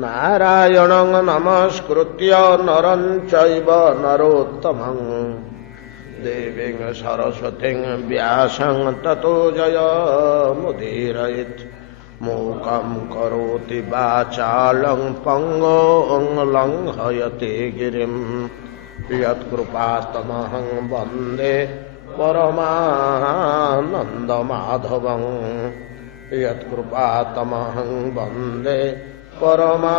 नारायणं नमस्कृत्य नरं चैव नरोत्तमं देवीं सरस्वतीं व्यासं ततो जयमुदीरयेत् मूकं करोति वाचालं पङ्गुं लङ्घयते गिरिं यत्कृपातमहं वन्दे परमानन्दमाधवं यत्कृपातमहं वन्दे परमानन्दमाधवं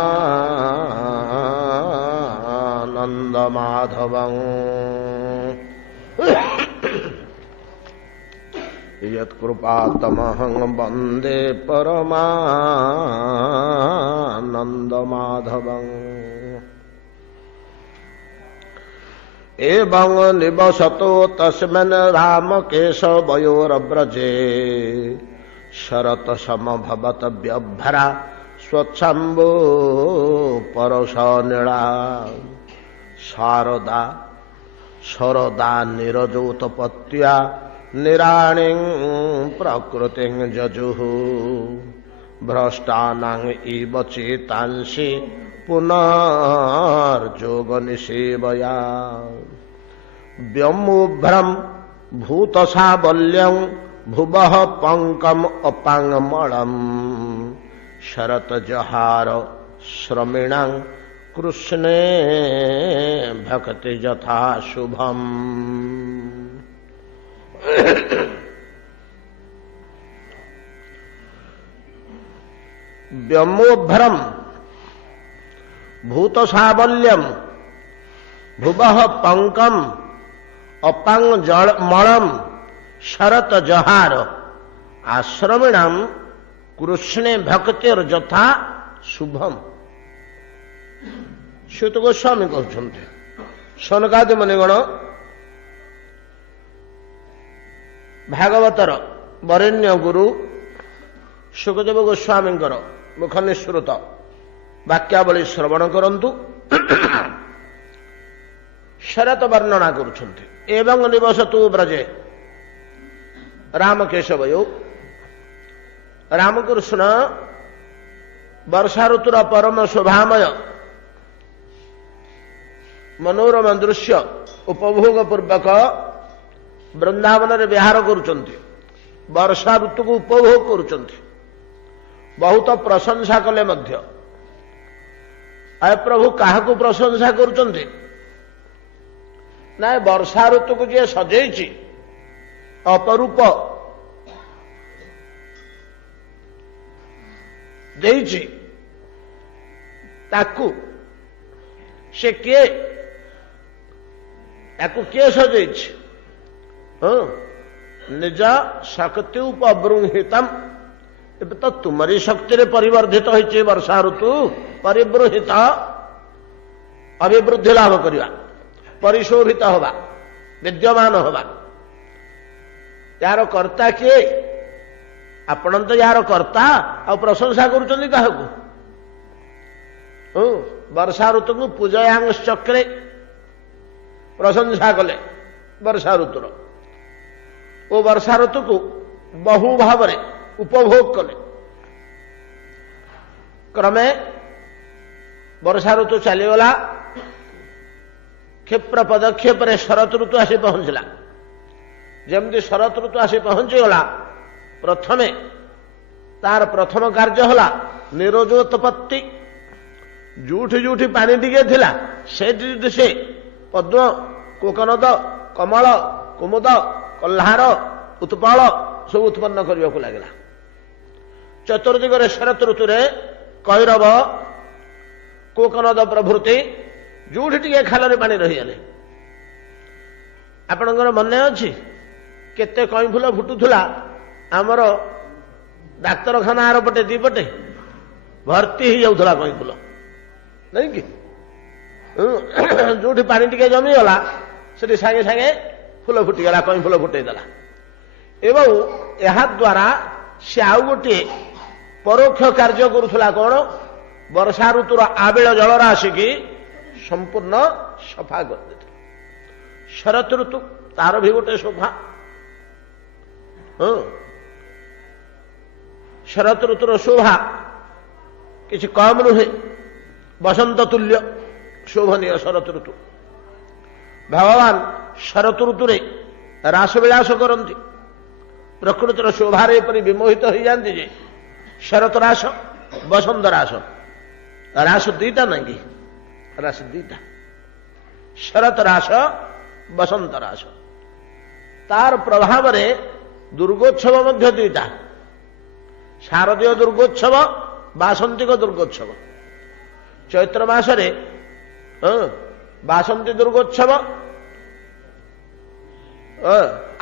यत्कृपातमहं वन्दे परमानन्दमाधवम् एवं निवसतो तस्मिन् रामकेशवयोरव्रजे शरतसमभवत व्यभ्रा स्वच्छम्भो परशनीला शारदा शरदा निरजोतपत्या निराणीं प्रकृतिं जजुः भ्रष्टानां इव चेतांसि पुनर्योगनिसेवया व्योमुभ्रं भूतसावल्यं भुवः पङ्कम् अपाङ्गमळम् शरतजहार श्रमिणां कृष्णे भक्ति यथा शुभम् व्योमोभ्रम भूतसावल्यम भुवः पंकम अपांग मलम शरत जहार आश्रमिणाम कृष्णे भक्तिर्यथा शुभम। श्रुत गोस्वामी कहते सनकादि मुनिगण भागवतर वरेण्य गुरु सुखदेव गोस्वामी मुखनिश्रुत वाक्यावली श्रवण करंतु शरत वर्णना करुछन्ति एवं निवसतु ब्रजे रामकेशवयो रामकृष्ण वर्षा ऋतुर परम शोभामय मनोरम दृश्य उपभोग पूर्वक वृंदावन रे विहार करुछन्ति वर्षा ऋतु को उपभोग करुछन्ति बहुत प्रशंसा कले मध्य आय प्रभु काहाकू प्रशंसा करुछन्ति ना वर्षा ऋतु को जे सजेइछि अपरूप देइछि ताकू से किए ताकू किए सजेइछि निज शक्ति उपबृंहितम तो तुम्हारी शक्ति रे परिवर्धित होइछि वर्षा ऋतु परिबृहित अभिवृद्धि लाभ करिवा परिशोभित होगा विद्यमान होगा यार कर्ता किए आपण तो यार कर्ता आ प्रशंसा करुचंदी काहकू वर्षा ऋतु को पूजयांश्चक्रे प्रशंसा कले वर्षा ऋतुर ओ वर्षा ऋतु को बहु भाव उपभोग कले क्रमे वर्षा ऋतु चलीगला क्षिप्र पदक्षेप शरत ऋतु आसी पहुंचला जमती शरत ऋतु आसी पहुंचीगला प्रथमे तार प्रथम कार्य होला निरोजोत्पत्ति जूठी जूठी पानी टिके थिला से पद्म कोकनद कमल कुमुद कल्हार उत्पल सब उत्पन्न करने को लगे चतुर्दिगरे शरत ऋतु रे कैरव कोकनद प्रभृति जूठी टिके खाल पानी रहीगले आपणकर मन अच्छी केते कई फूल फुटुला आमर डाक्तरखाना आर पटे दी पटे भर्ती हो जाऊला कई फूल नहीं कि जो पानी टिके जमीगला से सागे सागे फूल फुटीगला कई फूल फुटेदेला एवं यह द्वारा से आउ गोटे परोक्ष कार्य करुला कौन वर्षा ऋतुर आबिल जलर आसिकी संपूर्ण सफा कर शरत ऋतु तार भी गोटे शोभा शरत ऋतुर शोभा किसी कम नुहे ବସନ୍ତ ତୁଲ୍ୟ ଶୋଭନୀୟ ଶରତ ଋତୁ। ଭଗବାନ ଶରତ ଋତୁରେ ରାସବିଳାସ କରନ୍ତି। ପ୍ରକୃତିର ଶୋଭାରେ ଏପରି ବିମୋହିତ ହୋଇଯାନ୍ତି ଯେ ଶରତ ରାସ, ବସନ୍ତ ରାସ, ରାସ ଦୁଇଟା ନାହିଁ କି? ରାସ ଦୁଇଟା, ଶରତ ରାସ, ବସନ୍ତ ରାସ। ତାର ପ୍ରଭାବରେ ଦୁର୍ଗୋତ୍ସବ ମଧ୍ୟ ଦୁଇଟା, ଶାରଦୀୟ ଦୁର୍ଗୋତ୍ସବ, ବାସନ୍ତିକ ଦୁର୍ଗୋତ୍ସବ। ଚୈତ୍ର ମାସରେ ବାସନ୍ତୀ ଦୁର୍ଗୋତ୍ସବ,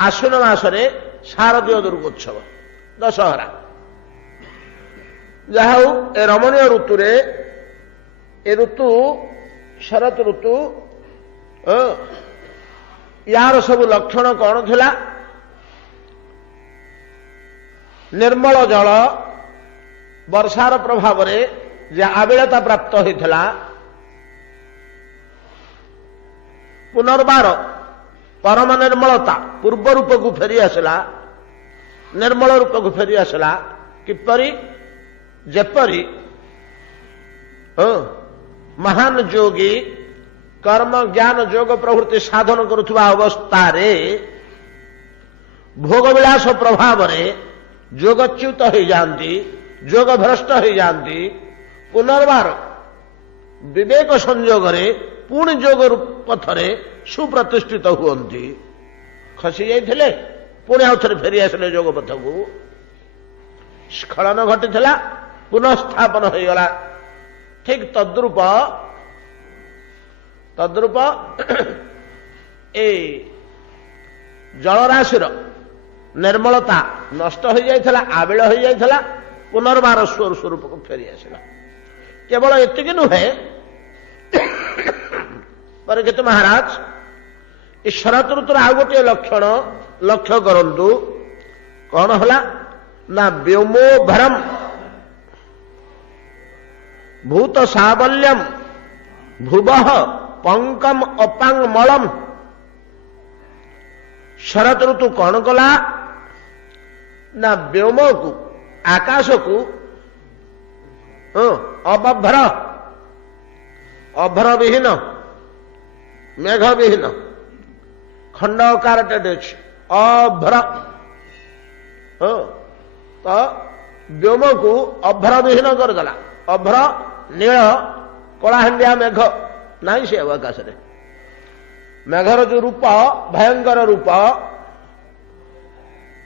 ଆଶ୍ୱିନ ମାସରେ ଶାରଦୀୟ ଦୁର୍ଗୋତ୍ସବ, ଦଶହରା। ଯାହା ହଉ, ଏ ରମଣୀୟ ଋତୁରେ, ଏ ଋତୁ ଶରତ ଋତୁ, ୟାର ସବୁ ଲକ୍ଷଣ କଣ ଥିଲା? ନିର୍ମଳ ଜଳ, ବର୍ଷାର ପ୍ରଭାବରେ ଯେ ଆବିଳତା ପ୍ରାପ୍ତ ହୋଇଥିଲା, ପୁନର୍ବାର ପରମ ନିର୍ମଳତା ପୂର୍ବ ରୂପକୁ ଫେରି ଆସିଲା, ନିର୍ମଳ ରୂପକୁ ଫେରି ଆସିଲା। କିପରି? ଯେପରି ମହାନ ଯୋଗୀ କର୍ମ ଜ୍ଞାନ ଯୋଗ ପ୍ରଭୃତି ସାଧନ କରୁଥିବା ଅବସ୍ଥାରେ ଭୋଗବିଳାସ ପ୍ରଭାବରେ ଯୋଗଚ୍ୟୁତ ହୋଇଯାନ୍ତି, ଯୋଗ ଭ୍ରଷ୍ଟ ହୋଇଯାନ୍ତି, ପୁନର୍ବାର ବିବେକ ସଂଯୋଗରେ ପୁଣି ଯୋଗ ପଥରେ ସୁପ୍ରତିଷ୍ଠିତ ହୁଅନ୍ତି। ଖସି ଯାଇଥିଲେ ପୁଣି ଆଉ ଥରେ ଫେରି ଆସିଲେ ଯୋଗ ପଥକୁ। ସ୍ଖଳନ ଘଟିଥିଲା, ପୁନଃସ୍ଥାପନ ହୋଇଗଲା। ଠିକ ତଦ୍ରୂପ ଏଇ ଜଳରାଶିର ନିର୍ମଳତା ନଷ୍ଟ ହୋଇଯାଇଥିଲା, ଆବିଳ ହୋଇଯାଇଥିଲା, ପୁନର୍ବାର ସ୍ୱରୂପକୁ ଫେରି ଆସିଲା। କେବଳ ଏତିକି ନୁହେଁ, ପରୀକ୍ଷିତ ମହାରାଜ, ଏ ଶରତ ଋତୁର ଆଉ ଗୋଟିଏ ଲକ୍ଷଣ ଲକ୍ଷ୍ୟ କରନ୍ତୁ। କଣ ହେଲା ନା ବ୍ୟୋମୋଭରମ୍ ଭୂତ ସାବଲ୍ୟମ୍ ଭୁବଃ ପଙ୍କମ ଅପାଙ୍ଗ ମଳମ୍। ଶରତ ଋତୁ କଣ କଲା ନା ବ୍ୟୋମକୁ, ଆକାଶକୁ ଅବଭ୍ର, ଅଭ୍ର ବିହୀନ, ମେଘ ବିହୀନ, ଖଣ୍ଡ ଅକାରଟେ ଅଛି, ଅଭ୍ର। ତ ବ୍ୟୋମକୁ ଅଭ୍ର ବିହୀନ କରିଦେଲା। ଅଭ୍ର ନୀଳ କଳାହାଣ୍ଡିଆ ମେଘ ନାହିଁ ସେ ଆକାଶରେ। ମେଘର ଯୋଉ ରୂପ, ଭୟଙ୍କର ରୂପ,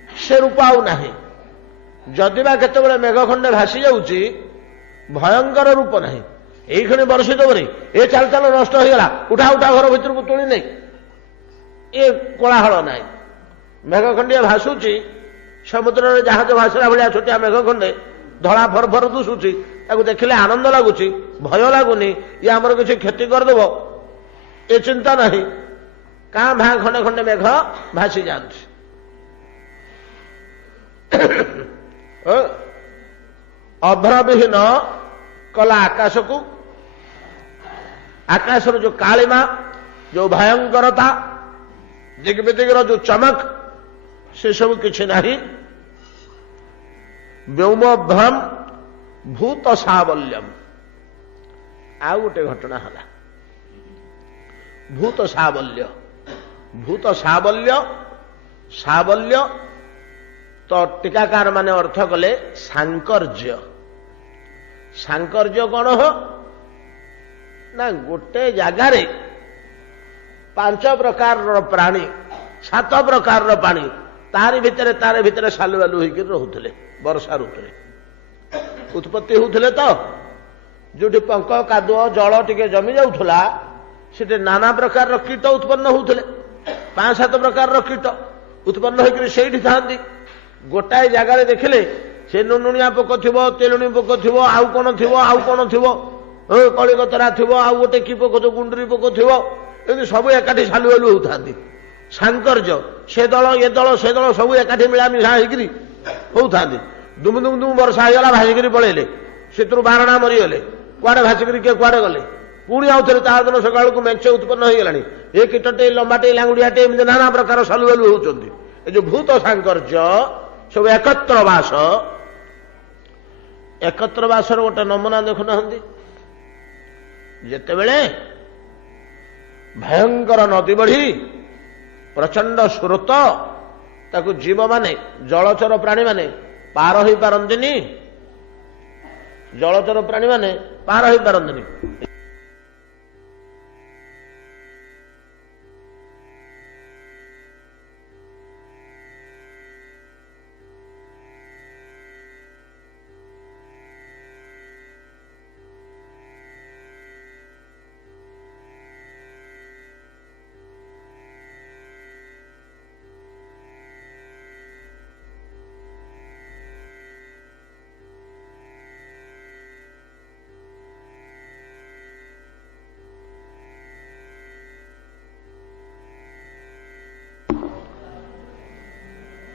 ସେ ରୂପ ଆଉ ନାହିଁ। ଯଦିବା କେତେବେଳେ ମେଘ ଖଣ୍ଡେ ଭାସି ଯାଉଛି, ଭୟଙ୍କର ରୂପ ନାହିଁ। ଏଇକ୍ଷଣି ବର୍ଷିତ ପରେ ଏ ଚାଲ ଚାଲ ନଷ୍ଟ ହୋଇଗଲା, ଉଠା ଉଠା ଘର ଭିତରକୁ ତୋଳି ନେଇ, ଏ କୋଳାହଳ ନାହିଁ। ମେଘ ଖଣ୍ଡିଏ ଭାସୁଛି, ସମୁଦ୍ରରେ ଜାହାଜ ଭାସିଲା ଭଳିଆ ଛୋଟିଆ ମେଘ ଖଣ୍ଡେ ଧଳା ଫରଫର ଦୁଶୁଛି, ତାକୁ ଦେଖିଲେ ଆନନ୍ଦ ଲାଗୁଛି, ଭୟ ଲାଗୁନି, ଇଏ ଆମର କିଛି କ୍ଷତି କରିଦେବ, ଏ ଚିନ୍ତା ନାହିଁ। କାଁ ଭାଁ ଖଣ୍ଡେ ଖଣ୍ଡେ ମେଘ ଭାସି ଯାଆନ୍ତି। ଅଭ୍ରବିହୀନ କଲା ଆକାଶକୁ। ଆକାଶର ଯୋଉ କାଳିମା, ଯୋଉ ଭୟଙ୍କରତା, ଦିଗବିଦିଗର ଯୋଉ ଚମକ, ସେସବୁ କିଛି ନାହିଁ। ବ୍ୟୋମଭ୍ରମ୍ ଭୂତ ସାବଲ୍ୟମ୍। ଆଉ ଗୋଟେ ଘଟଣା ହେଲା, ଭୂତ ସାବଲ୍ୟ। ଭୂତ ସାବଲ୍ୟ, ସାବଲ୍ୟ ତ ଟୀକାକାର ମାନେ ଅର୍ଥ କଲେ ସାଙ୍କର୍ଯ୍ୟ। ସାଙ୍କର୍ଯ୍ୟ କଣ ହୋ ନା ଗୋଟେ ଜାଗାରେ 5 ପ୍ରକାରର ପ୍ରାଣୀ, 7 ପ୍ରକାରର ପାଣି ତାରି ଭିତରେ ସାଲୁବାଲୁ ହେଇକି ରହୁଥିଲେ। ବର୍ଷା ଋତୁରେ ଉତ୍ପତ୍ତି ହଉଥିଲେ। ତ ଯୋଉଠି ପଙ୍କ କାଦୁଅ ଜଳ ଟିକେ ଜମି ଯାଉଥିଲା, ସେଠି ନାନା ପ୍ରକାରର କୀଟ ଉତ୍ପନ୍ନ ହଉଥିଲେ। 5-7 ପ୍ରକାରର କୀଟ ଉତ୍ପନ୍ନ ହେଇକରି ସେଇଠି ଥାନ୍ତି। ଗୋଟାଏ ଜାଗାରେ ଦେଖିଲେ ସେ ନୁଣୁଣିଆ ପୋକ ଥିବ, ତେଲୁଣି ପୋକ ଥିବ, ଆଉ କଣ ଥିବ, କଳିକତରା ଥିବ, ଆଉ ଗୋଟେ କି ପୋକ, ଗୁଣ୍ଡୁରି ପୋକ ଥିବ, ଏମିତି ସବୁ ଏକାଠି ସାଲୁବାଲୁ ହଉଥାନ୍ତି। ସାଙ୍କର୍ଯ୍ୟ, ସେ ଦଳ ଏ ଦଳ ସେ ଦଳ ସବୁ ଏକାଠି ମିଳାମିଶା ହେଇକିରି ହଉଥାନ୍ତି। ଦୁମ ଦୁମ ଦୁମ ବର୍ଷା ହେଇଗଲା, ଭାସିକିରି ପଳେଇଲେ। ସେଥିରୁ 12 ମରିଗଲେ, କୁଆଡେ ଭାସିକିରି କିଏ କୁଆଡେ ଗଲେ। ପୁଣି ଆଉଥରେ ତା ଦିନ ସକାଳକୁ ମେଞ୍ଚେ ଉତ୍ପନ୍ନ ହେଇଗଲାଣି। ଏ କୀଟଟେ, ଲମ୍ବାଟେ, ଲାଙ୍ଗୁଡିଆଟେ, ଏମିତି ନାନା ପ୍ରକାର ସାଲୁବାଲୁ ହଉଛନ୍ତି। ଏ ଯୋଉ ଭୂତ ସାଙ୍କର୍ଯ୍ୟ, ସବୁ ଏକତ୍ର ବାସ। ଏକତ୍ର ବାସର ଗୋଟେ ନମୁନା ଦେଖୁନାହାନ୍ତି। ଯେତେବେଳେ ଭୟଙ୍କର ନଦୀ ବଢି ପ୍ରଚଣ୍ଡ ସ୍ରୋତ ତାକୁ ଜୀବମାନେ ଜଳଚର ପ୍ରାଣୀମାନେ ପାର ହୋଇପାରନ୍ତିନି, ଜଳଚର ପ୍ରାଣୀମାନେ ପାର ହୋଇପାରନ୍ତିନି।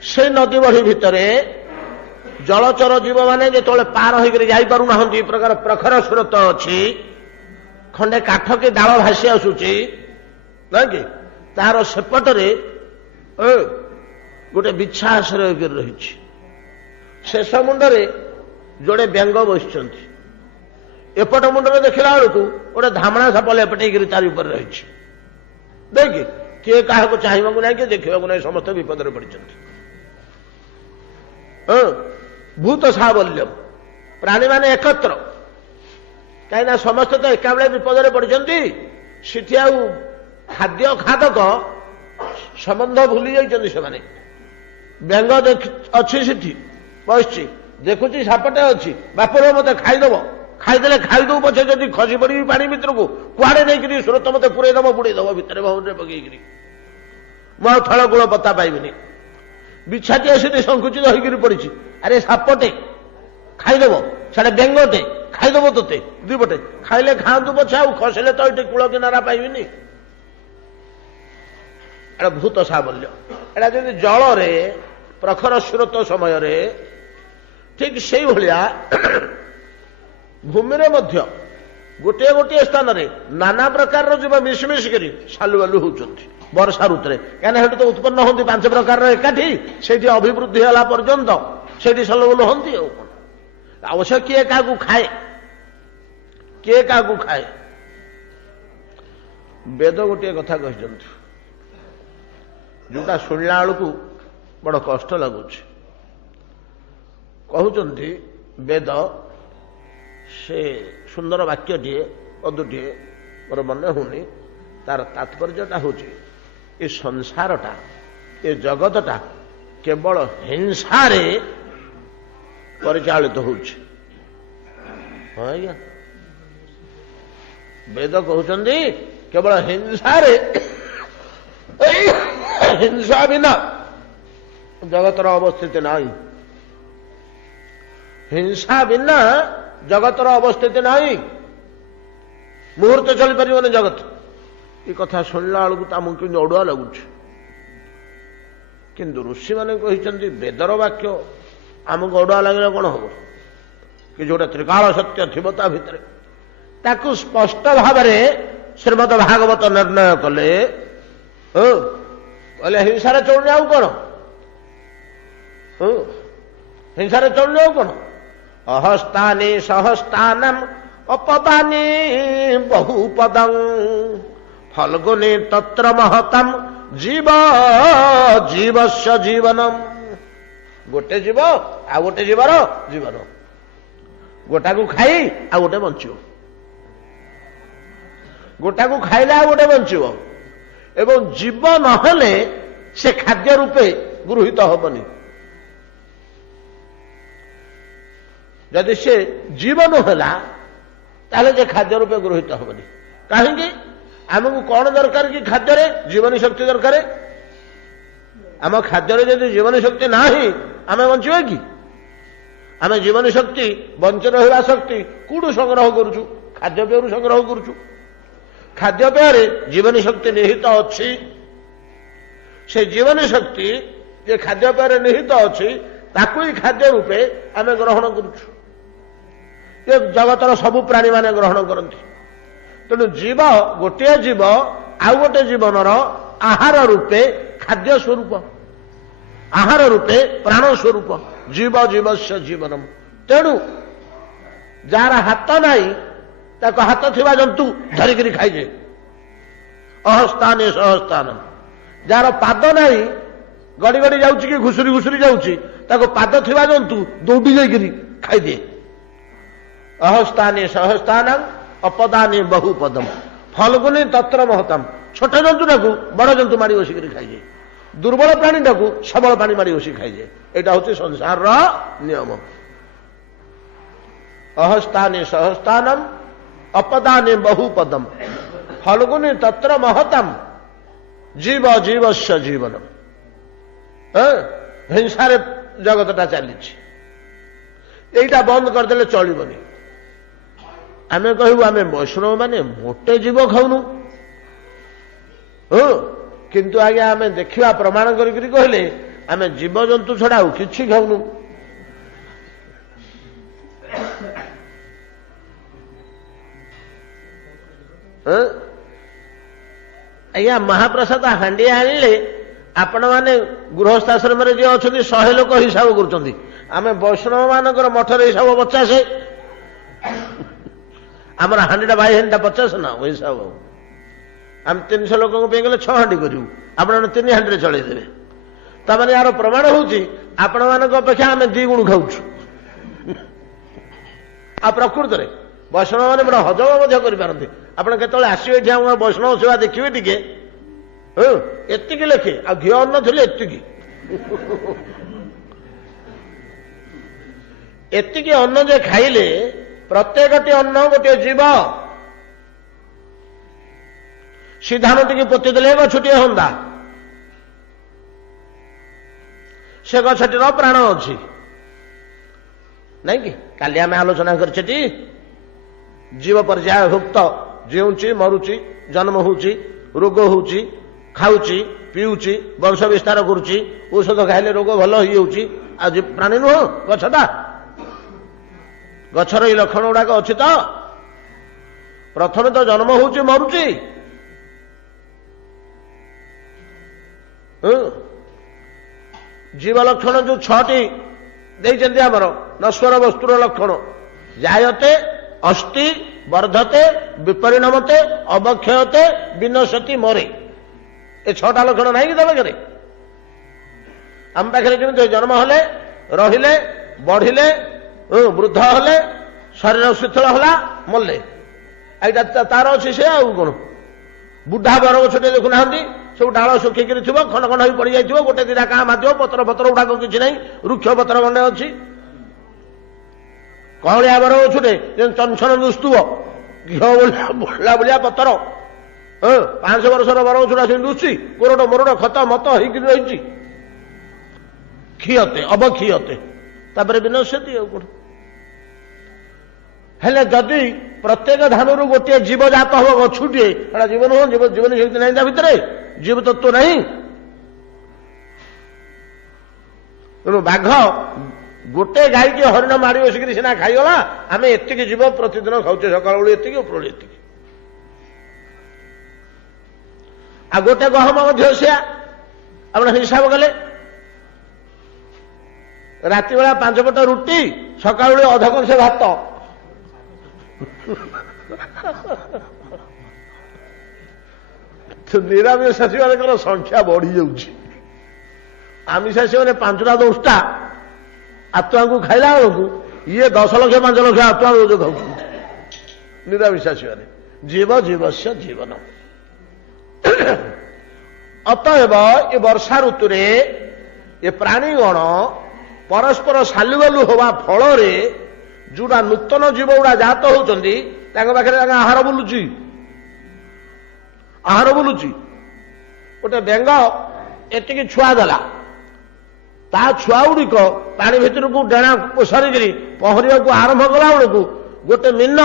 ସେ ନଦୀ ବଢି ଭିତରେ ଜଳଚର ଜୀବମାନେ ଯେତେବେଳେ ପାର ହୋଇକରି ଯାଇପାରୁନାହାନ୍ତି, ଏ ପ୍ରକାର ପ୍ରଖର ସ୍ରୋତ ଅଛି, ଖଣ୍ଡେ କାଠ କି ଡାଳ ଭାସି ଆସୁଛି ନାଇଁ କି, ତାର ସେପଟରେ ଗୋଟେ ବିଛା ଆଶ୍ରୟ କରି ରହିଛି। ଶେଷ ମୁଣ୍ଡରେ ଯୋଡ଼େ ବେଙ୍ଗ ବସିଛନ୍ତି, ଏପଟ ମୁଣ୍ଡରେ ଦେଖିଲା ବେଳକୁ ଗୋଟେ ଧାମଣା ସାପ ଲେପଟେଇକିରି ତାରି ଉପରେ ରହିଛି। ଦେଖି କିଏ କାହାକୁ ଚାହିଁବାକୁ ନାହିଁ, କିଏ ଦେଖିବାକୁ ନାହିଁ, ସମସ୍ତେ ବିପଦରେ ପଡ଼ିଛନ୍ତି। ଭୂତ ସାବଲ୍ୟମ, ପ୍ରାଣୀମାନେ ଏକତ୍ର, କାହିଁକିନା ସମସ୍ତେ ତ ଏକାବେଳେ ବିପଦରେ ପଡ଼ିଛନ୍ତି। ସେଠି ଆଉ ଖାଦ୍ୟ ଖାଦକ ସମ୍ବନ୍ଧ ଭୁଲି ଯାଇଛନ୍ତି ସେମାନେ। ବେଙ୍ଗ ଅଛି ସେଠି ବସିଛି, ଦେଖୁଛି ସାପଟେ ଅଛି, ବାପର ମତେ ଖାଇଦବ, ଖାଇଦେଲେ ଖାଇଦଉ ପଛେ, ଯଦି ଖସି ପଡ଼ିବି ପାଣି ଭିତରକୁ କୁଆଡେ ନେଇକିରି ସ୍ରୋତ ମତେ ପୁରେଇ ଦବ, ବୁଡେଇ ଦବ ଭିତରେ ବାହୁରେ ପକେଇକିରି, ମୁଁ ଆଉ ଥଳ କୂଳ ପତା ପାଇବିନି। ବିଛାଟିଏ ସେଠି ସଂକୁଚିତ ହୋଇକିରି ପଡିଛି, ଆରେ ସାପଟେ ଖାଇଦବ, ସେଟା ବେଙ୍ଗଟେ ଖାଇଦବ ତୋତେ, ଦୁଇପଟେ ଖାଇଲେ ଖାଆନ୍ତୁ ପଛେ, ଆଉ ଖସିଲେ ତ ଏଠି କୂଳ କିନାରା ପାଇବିନି। ଏଟା ଭୂତ ସାବଲ୍ୟ। ଏଟା ଯଦି ଜଳରେ ପ୍ରଖର ସ୍ରୋତ ସମୟରେ, ଠିକ ସେଇଭଳିଆ ଭୂମିରେ ମଧ୍ୟ ଗୋଟିଏ ଗୋଟିଏ ସ୍ଥାନରେ ନାନା ପ୍ରକାରର ଜୀବ ମିଶିମିଶି କରି ସାଲୁବାଲୁ ହେଉଛନ୍ତି ବର୍ଷା ଋତୁରେ। କାହିଁକିନା ସେଠି ତ ଉତ୍ପନ୍ନ ହୁଅନ୍ତି 5 ପ୍ରକାରର ଏକାଠି, ସେଇଠି ଅଭିବୃଦ୍ଧି ହେଲା ପର୍ଯ୍ୟନ୍ତ ସେଇଠି ସାଲୁବାଲୁ ହୁଅନ୍ତି। ଆଉ କଣ ଅବଶ୍ୟ କିଏ କାହାକୁ ଖାଏ, କିଏ କାହାକୁ ଖାଏ। ବେଦ ଗୋଟିଏ କଥା କହିଛନ୍ତି, ଯୋଉଟା ଶୁଣିଲା ବେଳକୁ ବଡ କଷ୍ଟ ଲାଗୁଛି। କହୁଛନ୍ତି ବେଦ, ସେ ସୁନ୍ଦର ବାକ୍ୟଟିଏ ପଦଟିଏ ମୋର ମନେ ହଉନି, ତାର ତାତ୍ପର୍ଯ୍ୟଟା ହଉଛି ଏ ସଂସାରଟା, ଏ ଜଗତଟା କେବଳ ହିଂସାରେ ପରିଚାଳିତ ହଉଛି। ହଁ ଆଜ୍ଞା, ବେଦ କହୁଛନ୍ତି କେବଳ ହିଂସାରେ, ହିଂସା ବିନା ଜଗତର ଅବସ୍ଥିତି ନାହିଁ, ହିଂସା ବିନା ଜଗତର ଅବସ୍ଥିତି ନାହିଁ, ମୁହୂର୍ତ୍ତ ଚଳିପାରିବନି ଜଗତ। ଏ କଥା ଶୁଣିଲା ବେଳକୁ ତା ଆମକୁ କିନ୍ତୁ ଅଡୁଆ ଲାଗୁଛି। କିନ୍ତୁ ଋଷିମାନେ କହିଛନ୍ତି ବେଦର ବାକ୍ୟ ଆମକୁ ଅଡୁଆ ଲାଗିଲେ କଣ ହବ, କି ଯୋଉଟା ତ୍ରିକାଳ ସତ୍ୟ ଥିବ ତା ଭିତରେ ତାକୁ ସ୍ପଷ୍ଟ ଭାବରେ ଶ୍ରୀମଦ ଭାଗବତ ନିର୍ଣ୍ଣୟ କଲେ। କହିଲେ ହିଂସାରେ ଚଳୁନି ଆଉ କଣ, ହିଂସାରେ ଚଳୁନି ଆଉ କଣ। ଅହସ୍ତାନି ସହସ୍ତାନମ୍ ଅପଦାନି ବହୁପଦଂ ଫଲ୍ଗୁନି ତତ୍ର ମହତମ୍ ଜୀବ ଜୀବସ୍ୟ ଜୀବନମ୍। ଗୋଟେ ଜୀବ ଆଉ ଗୋଟେ ଜୀବର ଜୀବନ, ଗୋଟାକୁ ଖାଇ ଆଉ ଗୋଟେ ବଞ୍ଚିବ, ଗୋଟାକୁ ଖାଇଲେ ଆଉ ଗୋଟେ ବଞ୍ଚିବ। ଏବଂ ଜୀବ ନହେଲେ ସେ ଖାଦ୍ୟ ରୂପେ ଗୃହୀତ ହବନି। ଯଦି ସେ ଜୀବନ ହେଲା ତାହେଲେ ଯେ ଖାଦ୍ୟ ରୂପେ ଗୃହୀତ ହବନି। କାହିଁକି? ଆମକୁ କଣ ଦରକାର କି ଖାଦ୍ୟରେ? ଜୀବନୀ ଶକ୍ତି ଦରକାର। ଆମ ଖାଦ୍ୟରେ ଯଦି ଜୀବନୀ ଶକ୍ତି ନାହିଁ ଆମେ ବଞ୍ଚିବା କି? ଆମେ ଜୀବନୀ ଶକ୍ତି, ବଞ୍ଚି ରହିବା ଶକ୍ତି କୋଉଠୁ ସଂଗ୍ରହ କରୁଛୁ? ଖାଦ୍ୟପେୟରୁ ସଂଗ୍ରହ କରୁଛୁ। ଖାଦ୍ୟପେୟରେ ଜୀବନୀ ଶକ୍ତି ନିହିତ ଅଛି। ସେ ଜୀବନୀ ଶକ୍ତି ଯେ ଖାଦ୍ୟପେୟରେ ନିହିତ ଅଛି ତାକୁ ହିଁ ଖାଦ୍ୟ ରୂପେ ଆମେ ଗ୍ରହଣ କରୁଛୁ। ଏ ଜଗତର ସବୁ ପ୍ରାଣୀମାନେ ଗ୍ରହଣ କରନ୍ତି। ତେଣୁ ଜୀବ, ଗୋଟିଏ ଜୀବ ଆଉ ଗୋଟେ ଜୀବନର ଆହାର ରୂପେ ଖାଦ୍ୟ ସ୍ୱରୂପ, ଆହାର ରୂପେ ପ୍ରାଣ ସ୍ୱରୂପ, ଜୀବ ଜୀବସ୍ୟ ଜୀବନମ୍। ତେଣୁ ଯାହାର ହାତ ନାହିଁ ତାକୁ ହାତ ଥିବା ଜନ୍ତୁ ଧରିକିରି ଖାଇଯାଏ। ଅହସ୍ଥାନେ ସହସ୍ଥାନ, ଯାହାର ପାଦ ନାହିଁ ଗଡି ଗଡି ଯାଉଛି କି ଘୁଷୁରି ଘୁଷୁରି ଯାଉଛି, ତାକୁ ପାଦ ଥିବା ଜନ୍ତୁ ଦୌଡ଼ି ଯାଇକିରି ଖାଇଦିଏ। ଅହସ୍ଥାନେ ସହସ୍ଥାନ ଅପଦାନେ ବହୁ ପଦମ ଫଲଗୁନି ତତ୍ର ମହତମ, ଛୋଟ ଜନ୍ତୁଟାକୁ ବଡ ଜନ୍ତୁ ମାଡ଼ି ବସିକିରି ଖାଇଯାଏ, ଦୁର୍ବଳ ପ୍ରାଣୀଟାକୁ ସବଳ ପ୍ରାଣୀ ମାଡ଼ି ବସି ଖାଇଯାଏ। ଏଇଟା ହଉଛି ସଂସାରର ନିୟମ। ଅହସ୍ଥାନେ ସହସ୍ଥାନମ ଅପଦାନେ ବହୁ ପଦମ ଫଲଗୁନି ତତ୍ର ମହତମ ଜୀବ ଜୀବସ୍ୟ ଜୀବନମ। ହିଂସାରେ ଜଗତଟା ଚାଲିଛି, ଏଇଟା ବନ୍ଦ କରିଦେଲେ ଚଳିବନି। ଆମେ କହିବୁ ଆମେ ବୈଷ୍ଣବ ମାନେ ମୋଟେ ଜୀବ ଖାଉନୁ, କିନ୍ତୁ ଆଜ୍ଞା ଆମେ ଦେଖିବା ପ୍ରମାଣ କରିକିରି କହିଲେ ଆମେ ଜୀବଜନ୍ତୁ ଛଡା ଆଉ କିଛି ଖାଉନୁ। ଆଜ୍ଞା ମହାପ୍ରସାଦ ହାଣ୍ଡିଏ ଆଣିଲେ ଆପଣମାନେ ଗୃହସ୍ଥାଶ୍ରମରେ ଯିଏ ଅଛନ୍ତି 100 ଲୋକ ହିସାବ କରୁଛନ୍ତି, ଆମେ ବୈଷ୍ଣବ ମାନଙ୍କର ମଠରେ ହିସାବ 50। ଆମର ହାଣ୍ଡିଟା ଭାଇ ହାଣ୍ଡିଟା 50 ନା ହିସାବ। ଆମେ 300 ଲୋକଙ୍କ ପାଇଁ ଗଲେ 6 ହାଣ୍ଡି କରିବୁ, ଆପଣ 3 ହାଣ୍ଡିରେ ଚଳେଇଦେବେ। ତାମାନେ ଏହାର ପ୍ରମାଣ ହଉଛି ଆପଣମାନଙ୍କ ଅପେକ୍ଷା ଆମେ 2 ଗୁଣ ଖାଉଛୁ। ଆଉ ପ୍ରକୃତରେ ବୈଷ୍ଣବ ମାନେ ବଡ ହଜମ ମଧ୍ୟ କରିପାରନ୍ତି। ଆପଣ କେତେବେଳେ ଆସିବେ ଏଠି ଆମର ବୈଷ୍ଣବ ସେବା ଦେଖିବେ ଟିକେ, ଏତିକି ଲେଖେ, ଆଉ ଘିଅ ଅନ୍ନ ଥିଲେ ଏତିକି। ଏତିକି ଅନ୍ନ ଯେ ଖାଇଲେ ପ୍ରତ୍ୟେକଟି ଅନ୍ନ ଗୋଟିଏ ଜୀବ। ସିଧାନ ଟିକେ ପୋତି ଦେଲେ ଗଛଟିଏ ହନ୍ତା, ସେ ଗଛଟିର ପ୍ରାଣ ଅଛି ନାଇଁ କି? କାଲି ଆମେ ଆଲୋଚନା କରିଛେଟି ଜୀବ ପର୍ଯ୍ୟାୟଭୁକ୍ତ, ଜିଉଁଛି ମରୁଛି, ଜନ୍ମ ହଉଛି, ରୋଗ ହଉଛି, ଖାଉଛି ପିଉଛି, ବଂଶ ବିସ୍ତାର କରୁଛି, ଔଷଧ ଖାଇଲେ ରୋଗ ଭଲ ହେଇଯାଉଛି। ଆଉ ପ୍ରାଣୀ ନୁହଁ ଗଛଟା? ଗଛର ଏଇ ଲକ୍ଷଣ ଗୁଡାକ ଅଛି ତ? ପ୍ରଥମେ ତ ଜନ୍ମ ହଉଛି ମରୁଛି, ଜୀବ ଲକ୍ଷଣ ଯୋଉ 6ଟି ଦେଇଛନ୍ତି ଆମର ନଶ୍ୱର ବସ୍ତୁର ଲକ୍ଷଣ, ଜାୟତେ ଅସ୍ତି ବର୍ଦ୍ଧତେ ବିପରିଣମତେ ଅବକ୍ଷୟତେ ବିନଶତି ମରେ। ଏ 6ଟା ଲକ୍ଷଣ ନାହିଁ କି ତମେ? ଆମ ପାଖରେ କେମିତି ଜନ୍ମ ହେଲେ, ରହିଲେ, ବଢିଲେ, ବୃଦ୍ଧ ହେଲେ, ଶରୀର ଶିଥିଳ ହେଲା, ମଲେ। ଏଇଟା ତାର ଅଛି। ସେ ଆଉ କଣ? ବୁଢା ବରଗଛଟେ ଦେଖୁନାହାନ୍ତି, ସବୁ ଡାଳ ଶୁଖିକିରି ଥିବ, ଖଣ୍ଡ ଖଣ୍ଡ ହୋଇ ପଡିଯାଇଥିବ, ଗୋଟେ ଦିଟା କାଁ ମାରିଥିବ, ପତ୍ର ପତ୍ର ଗୁଡାକ କିଛି ନାହିଁ, ବୃକ୍ଷ ପତ୍ର ଗଣ୍ଡେ ଅଛି। କଅଁଳିଆ ବରଗଛଟେ ଚଞ୍ଚନ ଦୁସୁଥିବ, ଘିଅ ବୋଳିଲା ଭଳିଆ ପତ୍ର, 500 ବର୍ଷର ବରଗଛଟା ସେ ଦୁସୁଛି, କୋରଡ ମୋରଡ ଖତ ମତ ହେଇକିରି ରହିଛି। କ୍ଷୀୟତେ ଅବକ୍ଷୀୟତେ, ତାପରେ ବିନଶ୍ୟତି। ଆଉ କଣ? ହେଲେ ଯଦି ପ୍ରତ୍ୟେକ ଧାନରୁ ଗୋଟିଏ ଜୀବଜାତ ହବ ଗଛଟିଏ, ସେଟା ଜୀବ ନୁହଁ? ଜୀବନ ଶକ୍ତି ନାହିଁ ତା ଭିତରେ, ଜୀବ ତତ୍ଵ ନାହିଁ। ତେଣୁ ବାଘ ଗୋଟେ ଗାଈକି ହରିଣ ମାରି ବସିକିରି ସିନା ଖାଇଗଲା, ଆମେ ଏତିକି ଜୀବ ପ୍ରତିଦିନ ଖାଉଛେ, ସକାଳ ବେଳୁ ଏତିକି, ଉପରବେଳୁ ଏତିକି। ଆଉ ଗୋଟେ ଗହମ ମଧ୍ୟ ସେଆ, ଆପଣ ହିସାବ କଲେ ରାତି ବେଳା 5 ପଟ ରୁଟି, ସକାଳ ବେଳୁ ଅଧ କଂସେ ଭାତ। ନିରାମିଷାସୀ ମାନଙ୍କର ସଂଖ୍ୟା ବଢି ଯାଉଛି। ଆମିଷାସୀ ମାନେ 5ଟା 10ଟା ଆତ୍ମାଙ୍କୁ ଖାଇଲା ବେଳକୁ ଇଏ 10 ଲକ୍ଷ 5 ଲକ୍ଷ ଆତ୍ମା ରୋଜ ଖାଉଛନ୍ତି ନିରାମିଷାସୀ ମାନେ। ଜୀବ ଜୀବସ୍ୟ ଜୀବନ। ଅତଏବ ଏ ବର୍ଷା ଋତୁରେ ଏ ପ୍ରାଣୀଗଣ ପରସ୍ପର ସାଲୁବାଲୁ ହେବା ଫଳରେ ଯୋଉଟା ନୂତନ ଜୀବ ଗୁଡା ଜାତ ହଉଛନ୍ତି, ତାଙ୍କ ପାଖରେ ତାଙ୍କ ଆହାର ବୁଲୁଛି। ଆହାର ବୁଲୁଛି। ଗୋଟେ ବେଙ୍ଗ ଏତିକି ଛୁଆ ଦେଲା, ତା ଛୁଆ ଗୁଡିକ ପାଣି ଭିତରକୁ ଡେଣା ପୋଷାରିକିରି ପହଁରିବାକୁ ଆରମ୍ଭ କଲା ବେଳକୁ ଗୋଟେ ମୀନ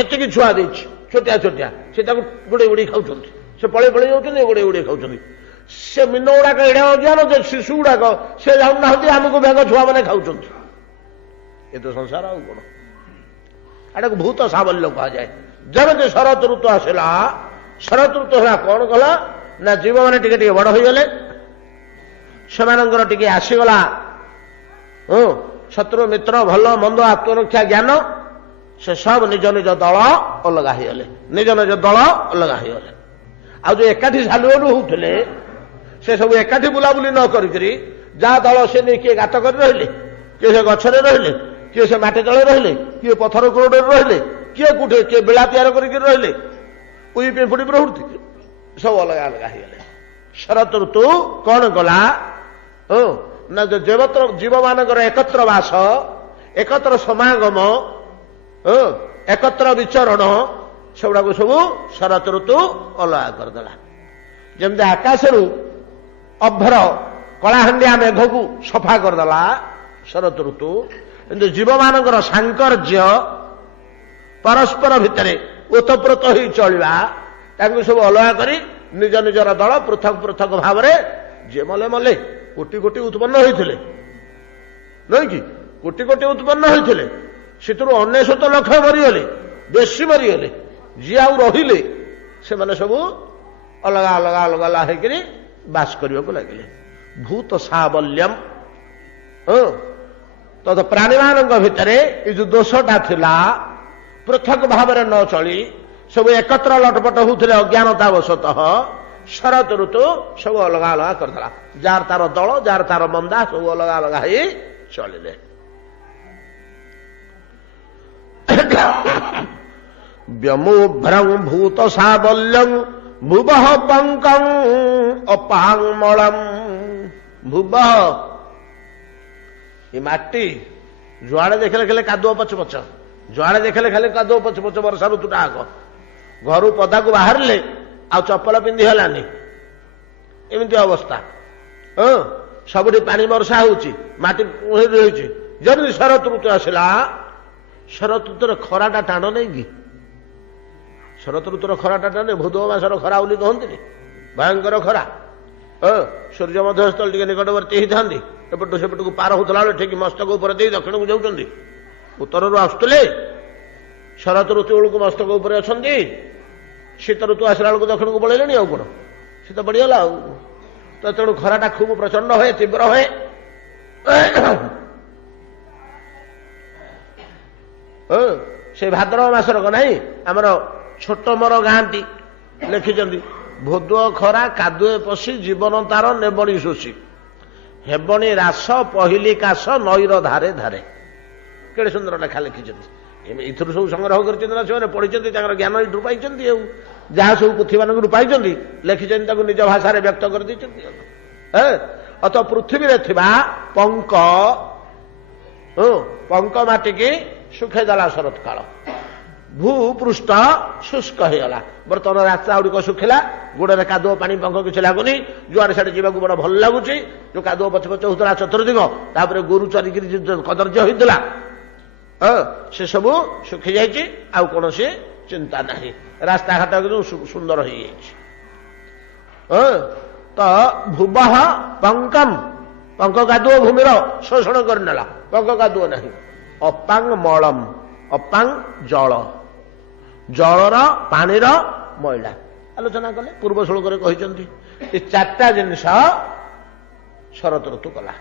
ଏତିକି ଛୁଆ ଦେଇଛି, ଛୋଟିଆ ଛୋଟିଆ, ସେ ତାକୁ ଗୋଡେଇ ଗୋଡେଇ ଖାଉଛନ୍ତି। ସେ ପଳେଇ ପଳେଇ ଯାଉଛନ୍ତି, ଗୋଡେଇ ଗୋଡେଇ ଖାଉଛନ୍ତି। ସେ ମୀନ ଗୁଡାକ ଏଡେ ଅଜ୍ଞାନ ଯେ ଶିଶୁ ଗୁଡାକ ସେ ଜାଣୁନାହାନ୍ତି ଆମକୁ ବେଙ୍ଗ ଛୁଆ ମାନେ ଖାଉଛନ୍ତି। ଏ ତ ସଂସାର ଆଉ କଣ? ଏଟାକୁ ଭୂତ ସାବଲ୍ୟ କୁହାଯାଏ। ଯେମିତି ଶରତ ଋତୁ ଆସିଲା, ଶରତ ଋତୁ ହେଲା କଣ କଲା ନା ଜୀବମାନେ ଟିକେ ଟିକେ ବଡ ହୋଇଗଲେ, ସେମାନଙ୍କର ଟିକେ ଆସିଗଲା ଶତ୍ରୁ ମିତ୍ର ଭଲ ମନ୍ଦ ଆତ୍ମରକ୍ଷା ଜ୍ଞାନ, से सब निज निज दल अलग होगले निज निज दल अलग होगले आउ जो एकाठी सालुअलु होउथिले से सब एकाठी बुलाबुली न करी जहाँ दल से नहीं किए गात कर रहिले किए से गछरे रहिले किए से माटी तले रहिले किए पथर कोड़े रहिले किए कोठे किए बेला तैयार करके रहिले उई पिंपुड़ी प्रवृत्ति सब अलग अलग होगले शरत ऋतु कौन गला ना जो जीव मानकर एकत्र वास एकत्र समागम एकत्र विचरण सेगुड़ा सब शरत ऋतु अलग करदेला जमी आकाश अभ्र कलाहांडिया मेघ को सफा करदेला शरत ऋतु किंतु जीव मानकर सांकर्य परस्पर भितर ओतप्रोत हो चलवा सब अलग करी निज निजर दल पृथक पृथक भाव में जे मले मले कोटि कोटि उत्पन्न होते नहीं कि कोटि कोटि उत्पन्न होते से 99 लक्ष मरीगले बेसी मरीगले जी आउ रहिले से माने सब अलग अलग अलग अलग होकर बास करने को लगे भूत साबल्यम तद प्राणी मान भितर ये जो दोषटा थिला पृथक भाव में न चली सब एकत्र लटपट होते अज्ञानतावशतः शरत ऋतु सब अलग अलग करदेला जार तार दल जार तार मंदा सब अलग अलग हो चलिले व्यमुभ्रं भूत साबल्यं भुवः पंकं अपांगमलम भुवः ये माटी जुआड़े देखले खाली कादुआ पछ पछ जुआड़े देखले खाली कादुआ पछ पछ वर्षा ऋतुटा आग घर पदा को बाहर ले आ चप्पल पिंधि हलानी एमती अवस्था सबुठी पानी वर्षा होची माटी रही जमी शरत ऋतु आसला शरत ऋतुर खराटा टाण नहीं कि शरत ऋतुर खराटा टाण भूदव मासर खरा बोली कहते भयंकर खरा सूर्य मध्यस्थल टे निकटवर्ती होता एपटू सेपट को पार होता बेले ठीक मस्तक उपर दे दक्षिण को जाऊँगी उत्तर आसुले शरत ऋतु बेलू मस्तक उपर अच्छा शीत ऋतु आसला बेलू दक्षिण को पड़े आउ कौन शीत बढ़ीगला तो तेणु खराटा खूब प्रचंड हुए तीव्र हुए से भाद्रव मासर को नहीं आमर छोट मोर गाँटी लिखिं भोदुआ खरा कादुए पशी जीवन तार नेबणी शोषी हेबणी रास पहली काश नईर धारे धारे केड़े सुंदर लेखा लिखिं इथर सब संग्रह कर पढ़ी ज्ञान यू पाई जहाँ सब पुथी मान पाई लिखिं निज भाषा व्यक्त कर अत पृथ्वी पंक पंक माटी की सुखेदेला शरत काल भूपृष्ठ शुष्क होगला बर्तमान रास्ता गुड़िक सुखिला गोड़े कादुआ पानी पंख किसी लगुनि जुआड़े साड़े जावाक बड़ा भल लगुच जो कादुआ पछ पछ होता चतुर्दिग तापर गोरु चरिक कदर्य होता से सब सुखी जाइए आउ कौन चिंता नहीं रास्ता घाट सुंदर हो तो भुव पंकम पंक कादुआ भूमिर शोषण करनेला पंक कादुआ नहीं अपांग मलम अपांग जल जलर पानीर मैला आलोचना कले पूर्व श्लोक कहते ये चार्टा जिनस शरत ऋतु कला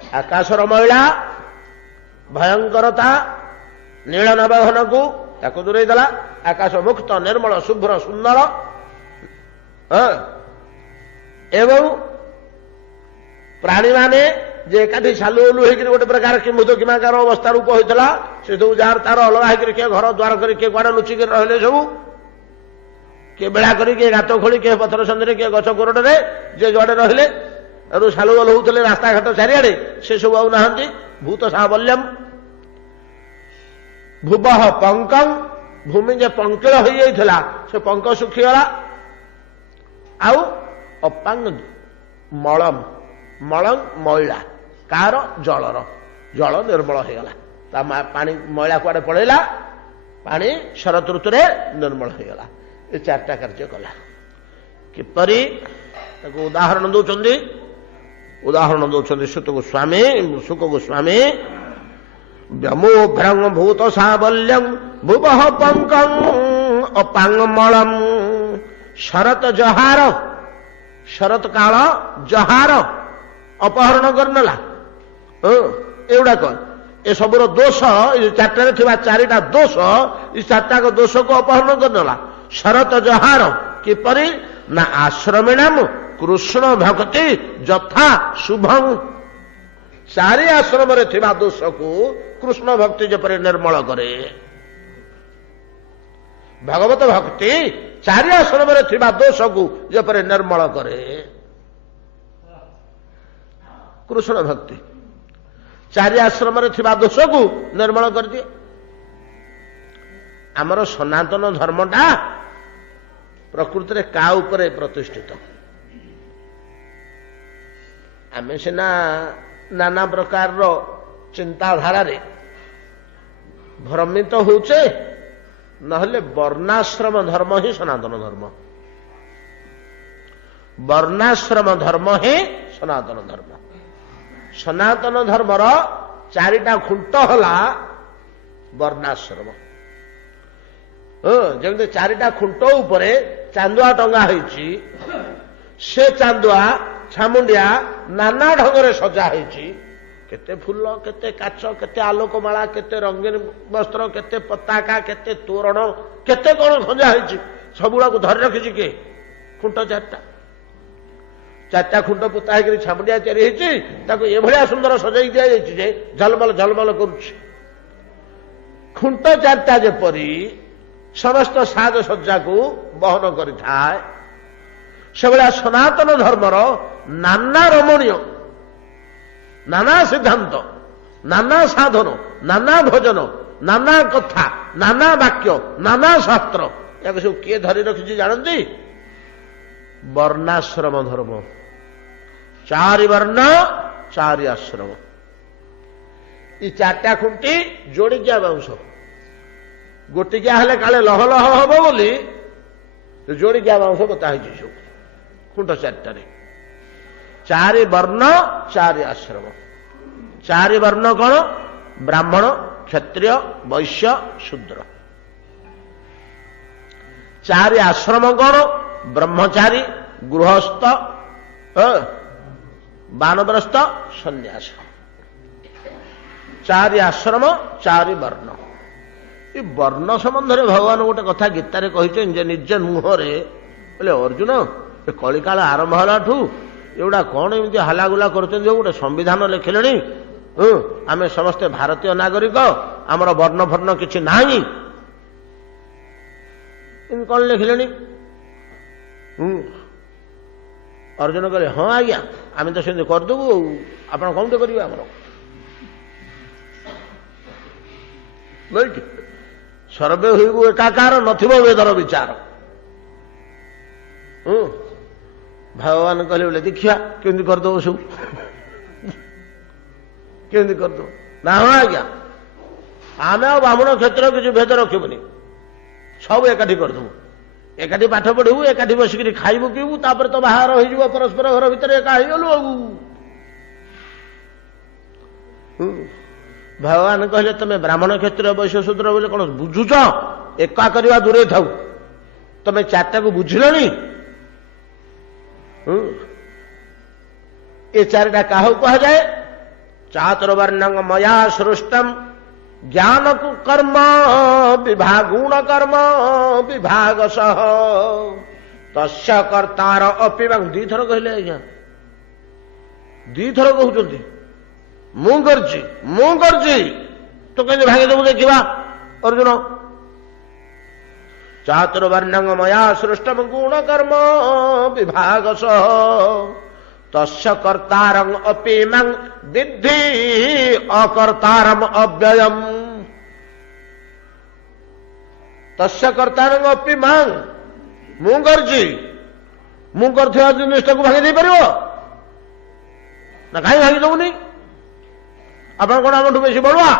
आकाशर मैला भयंकरता नील नवघन को दूरे देला आकाश मुक्त निर्मल शुभ्र सुंदर एवं प्राणी माने जे एकाठी सालु ओलु होकर गोटे प्रकार किमुद किमाकार अवस्था रूप होता से सब जार तार अलग होकर किए घर द्वार कर किए कड़े लुचिक रही सब किए बेड़ा कर किए गात खोली किए पथर सन्धि किए गछ कोरडे जे जुआड़े रहिले सालु ओलु होते रास्ता घाट चारिआडे से सब आउ नहांती भूत साबल्यम भुव पंकम भूमि जे पंकिल हो जाइथिला से पंक सुखीगला आउ अपांग मलम मलंग मैला कार जलर जल निर्मल होगला पानी मैला कुआडे पड़ेला पानी शरत ऋतु निर्मल होगला ये चार्टा कार्य कला किपरि उदाहरण दौरान सुत गोस्वामी व्यमोभ्रं भूत साबल्यं भुवः पंकं अपांगमलम शरत जहार शरत काल जहार अपहरण करनेला एगुड़ाक ଏସବୁର ଦୋଷ ଏ ଚାରିଟାରେ ଥିବା ଚାରିଟା ଦୋଷ ଏ ଚାରିଟାକ ଦୋଷକୁ ଅପହରଣ କରିନେଲା। ଶରତ ଜହାର କିପରି ନା ଆଶ୍ରମିଣାମ କୃଷ୍ଣ ଭକ୍ତି ଯଥା ଶୁଭଂ। ଚାରି ଆଶ୍ରମରେ ଥିବା ଦୋଷକୁ କୃଷ୍ଣ ଭକ୍ତି ଯେପରି ନିର୍ମଳ କରେ, ଭଗବତ ଭକ୍ତି ଚାରି ଆଶ୍ରମରେ ଥିବା ଦୋଷକୁ ଯେପରି ନିର୍ମଳ କରେ, କୃଷ୍ଣ ଭକ୍ତି ଚାରି ଆଶ୍ରମରେ ଥିବା ଦୋଷକୁ ନିର୍ମଳ କରିଦିଏ। ଆମର ସନାତନ ଧର୍ମଟା ପ୍ରକୃତିରେ କା ଉପରେ ପ୍ରତିଷ୍ଠିତ? ଆମେ ସିନା ନାନା ପ୍ରକାରର ଚିନ୍ତାଧାରାରେ ଭ୍ରମିତ ହଉଛେ, ନହେଲେ ବର୍ଣ୍ଣାଶ୍ରମ ଧର୍ମ ହିଁ ସନାତନ ଧର୍ମ। ବର୍ଣ୍ଣାଶ୍ରମ ଧର୍ମ ହିଁ ସନାତନ ଧର୍ମ। ସନାତନ ଧର୍ମର ଚାରିଟା ଖୁଣ୍ଟ ହେଲା ବର୍ଣ୍ଣାଶ୍ରମ। ଯେମିତି ଚାରିଟା ଖୁଣ୍ଟ ଉପରେ ଚାନ୍ଦୁଆ ଟଙ୍ଗା ହେଇଛି, ସେ ଚାନ୍ଦୁଆ ଛାମୁଣ୍ଡିଆ ନାନା ଢଙ୍ଗରେ ସଜା ହେଇଛି। କେତେ ଫୁଲ, କେତେ କାଚ, କେତେ ଆଲୋକମାଳା, କେତେ ରଙ୍ଗୀନ ବସ୍ତ୍ର, କେତେ ପତାକା, କେତେ ତୋରଣ, କେତେ କଣ ଖଞ୍ଜା ହେଇଛି। ସବୁଗୁଡାକୁ ଧରି ରଖିଛି କିଏ? ଖୁଣ୍ଟ ଚାରିଟା। ଚାରିଟା ଖୁଣ୍ଟ ପୋତା ହେଇକରି ଛାମୁଣ୍ଡିଆ ତିଆରି ହେଇଛି, ତାକୁ ଏଭଳିଆ ସୁନ୍ଦର ସଜାଇ ଦିଆଯାଇଛି ଯେ ଝଲମଲ ଝଲମଲ କରୁଛି। ଖୁଣ୍ଟ ଚାରିଟା ଯେପରି ସମସ୍ତ ସାଜସଜ୍ଜାକୁ ବହନ କରିଥାଏ, ସେଭଳିଆ ସନାତନ ଧର୍ମର ନାନା ରମଣୀୟ, ନାନା ସିଦ୍ଧାନ୍ତ, ନାନା ସାଧନ, ନାନା ଭୋଜନ, ନାନା କଥା, ନାନା ବାକ୍ୟ, ନାନା ଶାସ୍ତ୍ର, ୟାକୁ ସବୁ କିଏ ଧରି ରଖିଛି ଜାଣନ୍ତି? ବର୍ଣ୍ଣାଶ୍ରମ ଧର୍ମ। ଚାରି ବର୍ଣ୍ଣ ଚାରି ଆଶ୍ରମ। ଏ ଚାରିଟା ଖୁଣ୍ଟି ଯୋଡ଼ିକିଆ ବାଉଁଶ। ଗୋଟିକିଆ ହେଲେ କାଳେ ଲହ ଲହ ହବ ବୋଲି ଯୋଡ଼ିକିଆ ବାଉଁଶ ବତା ହେଇଛି ସବୁ ଖୁଣ୍ଟ ଚାରିଟାରେ। ଚାରି ବର୍ଣ୍ଣ ଚାରି ଆଶ୍ରମ। ଚାରି ବର୍ଣ୍ଣ କଣ? ବ୍ରାହ୍ମଣ, କ୍ଷତ୍ରିୟ, ବୈଶ୍ୟ, ଶୂଦ୍ର। ଚାରି ଆଶ୍ରମ କଣ? ବ୍ରହ୍ମଚାରୀ, ଗୃହସ୍ଥ, ବାନପ୍ରସ୍ଥ, ସନ୍ନ୍ୟାସ। ଚାରି ଆଶ୍ରମ ଚାରି ବର୍ଣ୍ଣ। ଏ ବର୍ଣ୍ଣ ସମ୍ବନ୍ଧରେ ଭଗବାନ ଗୋଟେ କଥା ଗୀତାରେ କହିଛନ୍ତି ଯେ ନିଜ ମୁହଁରେ, ବୋଲେ ଅର୍ଜୁନ ଏ କଳିକାଳ ଆରମ୍ଭ ହେଲାଠୁ ଏଗୁଡ଼ା କଣ ଏମିତି ହାଲାଗୁଲା କରୁଛନ୍ତି? ଗୋଟେ ସମ୍ବିଧାନ ଲେଖିଲେଣି, ଆମେ ସମସ୍ତେ ଭାରତୀୟ ନାଗରିକ, ଆମର ବର୍ଣ୍ଣ ଫର୍ଣ୍ଣ କିଛି ନାହିଁ, ଏମିତି କଣ ଲେଖିଲେଣି? ଅର୍ଜୁନ କହିଲେ ହଁ ଆଜ୍ଞା, ଆମେ ତ ସେମିତି କରିଦେବୁ, ଆପଣ କଣଟେ କରିବେ ଆମର? ସର୍ବେ ହୋଇବୁ ଏକାକାର, ନଥିବ ବେଦର ବିଚାର। ଭଗବାନ କହିଲେ ବୋଲେ ଦେଖିବା କେମିତି କରିଦେବ ସବୁ, କେମିତି କରିଦେବ? ନା ହଁ ଆଜ୍ଞା, ଆମେ ଆଉ ବ୍ରାହ୍ମଣ କ୍ଷେତ୍ର କିଛି ଭେଦ ରଖିବୁନି, ସବୁ ଏକାଠି କରିଦେବୁ। ଏକାଠି ପାଠ ପଢିବୁ, ଏକାଠି ବସିକିରି ଖାଇବୁ ପିଇବୁ, ତାପରେ ତ ବାହାର ହେଇଯିବ ପରସ୍ପର ଘର ଭିତରେ ଏକା ହେଇଗଲୁ ଆଉ। ଭଗବାନ କହିଲେ ତମେ ବ୍ରାହ୍ମଣ କ୍ଷେତ୍ର ବୈଶ୍ୟ ଶୂଦ୍ର ବୋଲି କଣ ବୁଝୁଛ? ଏକା କରିବା ଦୂରେ ଥାଉ, ତମେ ଚାରିଟାକୁ ବୁଝିଲଣି? ଏ ଚାରିଟା କାହାକୁ କୁହାଯାଏ? ଚାତୁର୍ବର୍ଣ୍ଣଂ ମୟା ସୃଷ୍ଟମ୍ ଜ୍ଞାନକୁ କର୍ମ ବିଭାଗୁଣ କର୍ମ ବିଭାଗ ସହ ତସ୍ୟ କର୍ତ୍ତାର ଅପିବାଂ। ଦିଥର କହିଲେ ଆଜ୍ଞା, ଦିଥର କହୁଛନ୍ତି ମୁଁ କରିଛି, ମୁଁ କରିଛି, ତ କେମିତି ଭାଙ୍ଗିଦେବୁ ଦେଖିବା ଅର୍ଜୁନ? ଚାତୁର୍ବର୍ଣ୍ଣଂ ମୟା ସୃଷ୍ଟମ୍ ଗୁଣ କର୍ମ ବିଭାଗ ସହ ତସ୍ୟ କର୍ତ୍ତାରଂ ଅପିମାଂ ବିଦ୍ଧି ଅକର୍ତ୍ତାରମ୍ ଅବ୍ୟୟମ୍। ତସ୍ୟ କର୍ତ୍ତାରଂ ଅପିମାଂ, ମୁଁ କରିଛି, ମୁଁ କରିଥିବା ଜିନିଷଟାକୁ ଭାଙ୍ଗି ଦେଇପାରିବ ନା? କାହିଁ ଭାଙ୍ଗି ଦବୁନି? ଆପଣ କଣ ଆମଠୁ ବେଶୀ ବଳୁଆ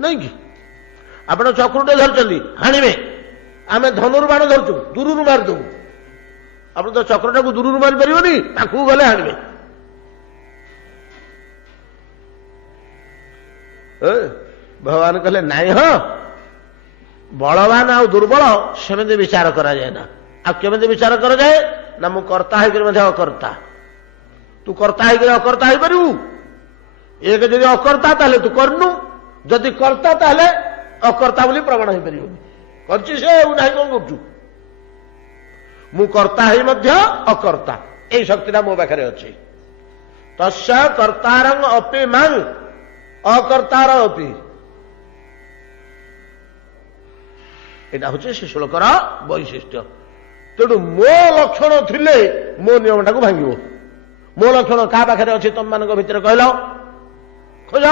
ନାଇଁ କି? ଆପଣ ଚକ୍ରୁଟେ ଧରିଛନ୍ତି, ହାଣିବେ, ଆମେ ଧନୁର୍ବାଣ ଧରୁଛୁ, ଦୂରରୁ ମାରିଦେବୁ। ଆପଣ ତ ଚକ୍ରଟାକୁ ଦୂରରୁ ମାରିପାରିବନି, ପାଖକୁ ଗଲେ ହାଣିବେ। ଭଗବାନ କହିଲେ ନାଇଁ, ହଁ ବଳବାନ ଆଉ ଦୁର୍ବଳ ସେମିତି ବିଚାର କରାଯାଏ ନା। ଆଉ କେମିତି ବିଚାର କରାଯାଏ ନା? ମୁଁ କର୍ତ୍ତା ହେଇକରି ମଧ୍ୟ ଅକର୍ତ୍ତା, ତୁ କର୍ତ୍ତା ହେଇକରି ଅକର୍ତ୍ତା ହେଇପାରିବୁ? ଏକ ଯଦି ଅକର୍ତ୍ତା ତାହେଲେ ତୁ କରନୁ, ଯଦି କର୍ତ୍ତା ତାହେଲେ ଅକର୍ତ୍ତା ବୋଲି ପ୍ରମାଣ ହେଇପାରିବନି। କରିଛି ସେ ଆଉ ନାହିଁ କଣ କରୁଛୁ? ମୁଁ କର୍ତ୍ତା ହେଇ ମଧ୍ୟ ଅକର୍ତ୍ତା, ଏଇ ଶକ୍ତିଟା ମୋ ପାଖରେ ଅଛି। ତସ୍ୟ କର୍ତ୍ତାରଂ ଅପି ମାଂ ଅକର୍ତ୍ତାର ଅପି, ଏଇଟା ହଉଛି ସେ ଶ୍ଲୋକର ବୈଶିଷ୍ଟ୍ୟ। ତେଣୁ ମୋ ଲକ୍ଷଣ ଥିଲେ ମୋ ନିୟମଟାକୁ ଭାଙ୍ଗିବ। ମୋ ଲକ୍ଷଣ କାହା ପାଖରେ ଅଛି ତମମାନଙ୍କ ଭିତରେ କହିଲ? ଖୋଜ।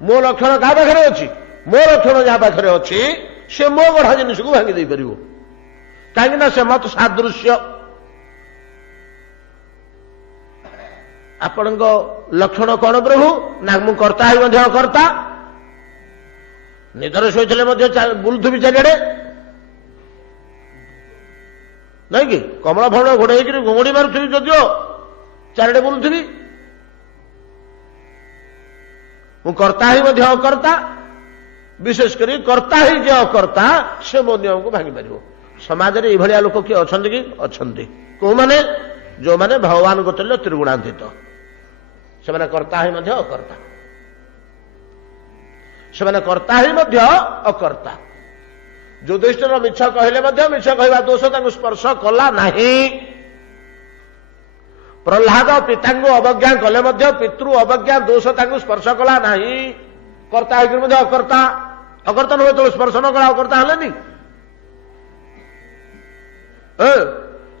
ମୋ ଲକ୍ଷଣ କାହା ପାଖରେ ଅଛି? ମୋ ଲକ୍ଷଣ ଯାହା ପାଖରେ ଅଛି ସେ ମୋ ଗଢା ଜିନିଷକୁ ଭାଙ୍ଗି ଦେଇପାରିବ। କାହିଁକି ନା ସେ ମତ ସାଦୃଶ୍ୟ। ଆପଣଙ୍କ ଲକ୍ଷଣ କଣ ପ୍ରଭୁ? ନା ମୁଁ କର୍ତ୍ତା ହେଇ ମଧ୍ୟ କର୍ତ୍ତା, ନିଦରେ ଶୋଇଥିଲେ ମଧ୍ୟ ବୁଲୁଥିବି ଚାରିଆଡେ, ନାଇଁ କି? କମଳ ଫମଳ ଘୋଡେଇ ହେଇକିରି ଘୁଙ୍ଗୁଡି ମାରୁଥିବି ଯଦିଓ ଚାରିଆଡେ ବୁଲୁଥିବି। ମୁଁ କର୍ତ୍ତା ହେଇ ମଧ୍ୟ ଅକର୍ତ୍ତା, ବିଶେଷ କରି କର୍ତ୍ତା ହେଇ ଯେ ଅକର୍ତ୍ତା ସେ ମୋ ନିୟମକୁ ଭାଙ୍ଗି ପାରିବ। ସମାଜରେ ଏଇଭଳିଆ ଲୋକ କିଏ ଅଛନ୍ତି କି? ଅଛନ୍ତି। କୋଉମାନେ? ଯୋଉମାନେ ଭଗବାନଙ୍କ ତୁଲ୍ୟ ତ୍ରିଗୁଣାନ୍ତିତ, ସେମାନେ କର୍ତ୍ତା ହେଇ ମଧ୍ୟ ଅକର୍ତ୍ତା, ସେମାନେ କର୍ତ୍ତା ହେଇ ମଧ୍ୟ ଅକର୍ତ୍ତା। ଯୁଧିଷ୍ଠିର ମିଛ କହିଲେ ମଧ୍ୟ ମିଛ କହିବା ଦୋଷ ତାଙ୍କୁ ସ୍ପର୍ଶ କଲା ନାହିଁ। ପ୍ରହ୍ଲାଦ ପିତାଙ୍କୁ ଅବଜ୍ଞା କଲେ ମଧ୍ୟ ପିତୃ ଅବଜ୍ଞା ଦୋଷ ତାଙ୍କୁ ସ୍ପର୍ଶ କଲା ନାହିଁ। କର୍ତ୍ତା ହେଇକି ମଧ୍ୟ ଅକର୍ତ୍ତା, ଅକର୍ତ୍ତା ନୁହେଁ ଯେତେବେଳେ ସ୍ପର୍ଶ ନ କଲା ଅକର୍ତ୍ତା ହେଲେନି।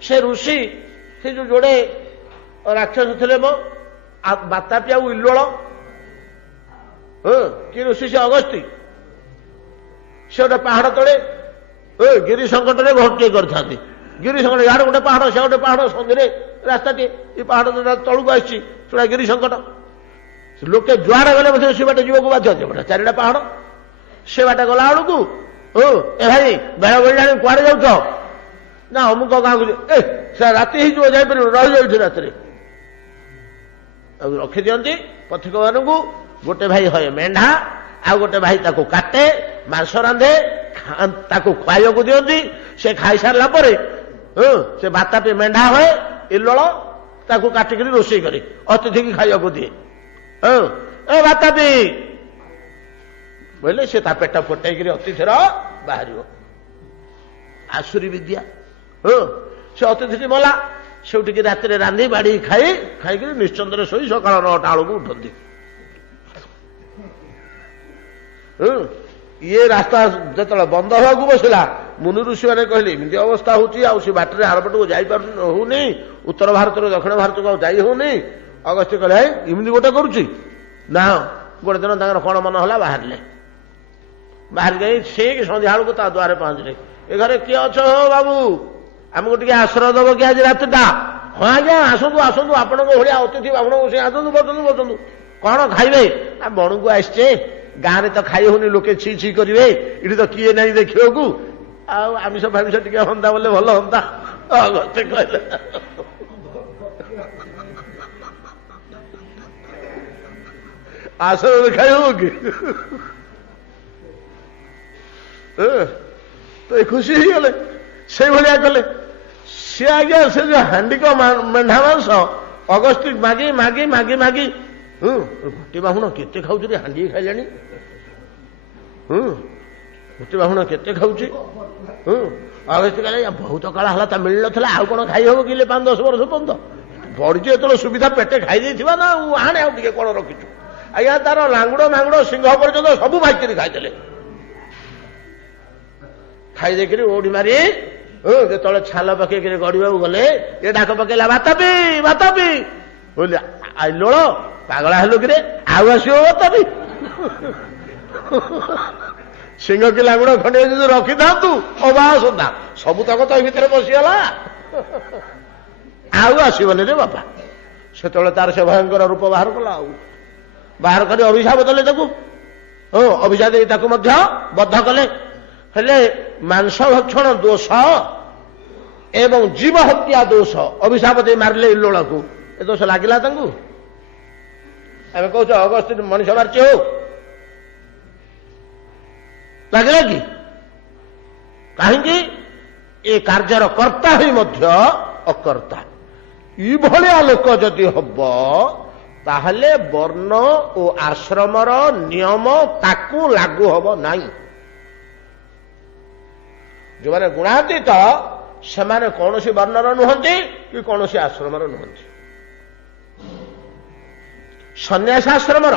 ସେ ଋଷି, ସେ ଯୋଉ ଯୋଡେ ରାକ୍ଷସ ଥିଲେ ମୋ ବାତାପି ଆଉ ଇଲୋଳ, କି ଋଷି ସେ ଅଗସ୍ତି, ସେ ଗୋଟେ ପାହାଡ ତଳେ ଗିରି ସଂକଟରେ ଘଟିଏ କରିଥାନ୍ତି। ଗିରି ସଂକଟ ଇଆଡେ ଗୋଟେ ପାହାଡ, ସେ ଗୋଟେ ପାହାଡ, ସନ୍ଧିରେ ରାସ୍ତାଟିଏ, ଏ ପାହାଡ ତଳକୁ ଆସିଛି, ସେଟା ଗିରି ସଂକଟ। ଲୋକେ ଯୁଆଡେ ଗଲେ ମଧ୍ୟ ସେ ବାଟେ ଯିବାକୁ ବାଧ୍ୟ, ଚାରିଟା ପାହାଡ। ସେ ବାଟେ ଗଲା ବେଳକୁ ଏ ଭାଇ ବେଳ ବଳିଲାଣି କୁଆଡେ ଯାଉଛ? ନା ଅମୁକ ଗାଁକୁ। ସେ ରାତି ହେଇଯିବ, ଯାଇପାରିବ, ରହିଯାଉଛି ରାତିରେ। ଆଉ ରଖିଦିଅନ୍ତି ପଥିକ ମାନଙ୍କୁ। ଗୋଟେ ଭାଇ ହଏ ମେଣ୍ଢା, ଆଉ ଗୋଟେ ଭାଇ ତାକୁ କାଟେ, ମାଂସ ରାନ୍ଧେ, ତାକୁ ଖାଇବାକୁ ଦିଅନ୍ତି। ସେ ଖାଇସାରିଲା ପରେ ସେ ବାତାପି ମେଣ୍ଢା ହଏ ଇଲୋଳ, ତାକୁ କାଟିକିରି ରୋଷେଇ କରି ଅତିଥିକି ଖାଇବାକୁ ଦିଏ। ଏ ବାତାପି ବୋଇଲେ ସେ ତା ପେଟ ଫଟେଇକିରି ଅତିଥିର ବାହାରିବ। ଆସୁରୀ ବିଦ୍ୟା। ସେ ଅତିଥିଟି ମଲା, ସେଉଠିକି ରାତିରେ ରାନ୍ଧି ବାଢି ଖାଇକିରି ନିଶ୍ଚନ୍ଦରେ ଶୋଇ ସକାଳ 9ଟା ବେଳକୁ ଉଠନ୍ତି। ଇଏ ରାସ୍ତା ଯେତେବେଳେ ବନ୍ଦ ହେବାକୁ ବସିଲା, ମୁନି ଋଷି ମାନେ କହିଲେ ଏମିତି ଅବସ୍ଥା ହଉଛି, ଆଉ ସେ ବାଟରେ ଆରପଟକୁ ଯାଇପାରୁ ହଉନି, ଉତ୍ତର ଭାରତରୁ ଦକ୍ଷିଣ ଭାରତକୁ ଆଉ ଯାଇ ହଉନି। ଅଗସ୍ତ୍ୟ କହିଲେ ଏମିତି ଗୋଟେ କରୁଛି ନା। ଗୋଟେ ଦିନ ତାଙ୍କର କଣ ମନ ହେଲା, ବାହାରିଲେ। ବାହାରି ଯାଇ ଠିକ ସନ୍ଧ୍ୟା ବେଳକୁ ତା ଦ୍ୱାରେ ପହଞ୍ଚିଲେ। ଏ ଘରେ କିଏ ଅଛ ବାବୁ? ଆମକୁ ଟିକେ ଆଶ୍ରୟ ଦବ କି ଆଜି ରାତିଟା? ହଁ ଆଜ୍ଞା, ଆସନ୍ତୁ ଆସନ୍ତୁ, ଆପଣଙ୍କ ଭଳିଆ ଅତିଥି ଆପଣଙ୍କୁ ସେ ଆସନ୍ତୁ, ବସନ୍ତୁ ବସନ୍ତୁ। କଣ ଖାଇବେ? ବଣକୁ ଆସିଛେ, ଗାଁରେ ତ ଖାଇ ହଉନି, ଲୋକେ ଛି ଛି କରିବେ, ଏଠି ତ କିଏ ନାହିଁ ଦେଖିବାକୁ, ଆଉ ଆମିଷ ଫାମିଷ ଟିକେ ହନ୍ତା ବୋଲେ ଭଲ ହନ୍ତା। କହିଲେ ଆଶ୍ରୟରେ ଖାଇ ହବ କି? ତ ଖୁସି ହେଇଗଲେ, ସେଇଭଳିଆ କଲେ। ସେ ଆଜ୍ଞା ସେ ଯୋଉ ହାଣ୍ଡିକ ମେଣ୍ଢା ମାଂସ ଅଗସ୍ତି ମାଗି ମାଗି ମାଗି ମାଗି ଗୋଟି ବାହୁଣ କେତେ ଖାଉଛି ରେ, ହାଣ୍ଡି ଖାଇଲାଣି। ଗୋଟି ବାହୁଣ କେତେ ଖାଉଛି? ଅଗସ୍ତି କହିଲେ ବହୁତ କାଳ ହେଲା ତା ମିଳିନଥିଲା, ଆଉ କଣ ଖାଇ ହବ କି 5-10 ବର୍ଷ ପର୍ଯ୍ୟନ୍ତ? ବଢିଛି ଯେତେବେଳେ ସୁବିଧା ପେଟେ ଖାଇ ଦେଇଥିବା ନା, ଆଣେ ଆଉ ଟିକେ କଣ ରଖିଛୁ? ଆଜ୍ଞା ତାର ଲାଙ୍ଗୁଡ ମାଙ୍ଗୁଡ ସିଂହ ପର୍ଯ୍ୟନ୍ତ ସବୁ ଭାଇକିରି ଖାଇଦେଲେ। ଖାଇ ଦେଇକିରି ଓଢି ମାରି ଯେତେବେଳେ ଛାଲ ପକେଇକିରି ଗଡିବାକୁ ଗଲେ, ଏ ଡାକ ପକେଇଲା ବାତାପି ବାତାପି। ବୋଇଲେ ଆଇଲୋଳ ପାଗଳା ହେଲୁ କିରେ, ଆଉ ଆସିବ ବାତାପି? ସିଂହ କି ଲାଙ୍ଗୁଡ ଖଣ୍ଡେ ଯଦି ରଖିଥାନ୍ତୁ ଅବା ସୁଧା ସବୁ ତକ ତ ଭିତରେ ପଶିଗଲା, ଆଉ ଆସିବନି ରେ ବାପା। ସେତେବେଳେ ତାର ସେ ଭୟଙ୍କର ରୂପ ବାହାର କଲା, ଆଉ ବାହାର କରି ଅଭିଶାପ ଦେଲେ ତାକୁ। ଅଭିଶାପ ଦେଇ ତାକୁ ମଧ୍ୟ ବଦ୍ଧ କଲେ। ହେଲେ ମାଂସ ଭକ୍ଷଣ ଦୋଷ ଏବଂ ଜୀବ ହତ୍ୟା ଦୋଷ ଅଭିଶାପ ଦେଇ ମାରିଲେ ଇଲୋଳକୁ, ଏ ଦୋଷ ଲାଗିଲା ତାଙ୍କୁ? ଆମେ କହୁଛ ଅଗସ୍ତ୍ୟ ମଣିଷ ମାରିଛି, ହଉ ଲାଗିଲା କି? କାହିଁକି? ଏ କାର୍ଯ୍ୟର କର୍ତ୍ତା ହୋଇ ମଧ୍ୟ ଅକର୍ତ୍ତା। ଏଭଳିଆ ଲୋକ ଯଦି ହବ, ତାହେଲେ ବର୍ଣ୍ଣ ଓ ଆଶ୍ରମର ନିୟମ ତାକୁ ଲାଗୁ ହବ ନାହିଁ। ଯେଉଁମାନେ ଗୁଣାତୀତ ସେମାନେ କୌଣସି ବର୍ଣ୍ଣର ନୁହନ୍ତି କି କୌଣସି ଆଶ୍ରମର ନୁହନ୍ତି। ସନ୍ନ୍ୟାସାଶ୍ରମର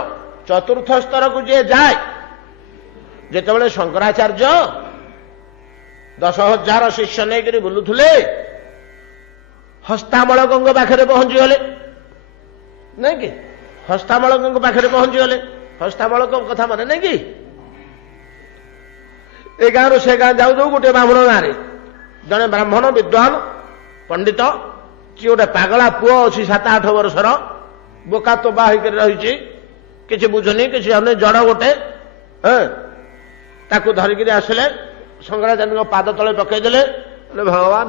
ଚତୁର୍ଥ ସ୍ତରକୁ ଯିଏ ଯାଏ, ଯେତେବେଳେ ଶଙ୍କରାଚାର୍ଯ୍ୟ 10,000 ଶିଷ୍ୟ ନେଇକରି ବୁଲୁଥିଲେ, ହସ୍ତାମଳକଙ୍କ ପାଖରେ ପହଞ୍ଚିଗଲେ, ନାଇଁ କି? ହସ୍ତାମଳକଙ୍କ ପାଖରେ ପହଞ୍ଚିଗଲେ। ହସ୍ତାମଳକ କଥା ମନେ ନାଇଁ କି? ଏ ଗାଁରୁ ସେ ଗାଁ ଯାଉ ଯାଉ ଗୋଟିଏ ବ୍ରାହ୍ମଣ ଗାଁରେ ଜଣେ ବ୍ରାହ୍ମଣ ବିଦ୍ୱାନ ପଣ୍ଡିତ, କିଏ ଗୋଟେ ପାଗଳା ପୁଅ ଅଛି 7-8 ବର୍ଷର, ବୋକା ତୋବା ହେଇକରି ରହିଛି, କିଛି ବୁଝୁନି, କିଛି ଜାଣୁନି, ଜଡ଼ ଗୋଟେ, ତାକୁ ଧରିକିରି ଆସିଲେ, ଶଙ୍କରାଚାର୍ଯ୍ୟଙ୍କ ପାଦ ତଳେ ପକେଇଦେଲେ। ଭଗବାନ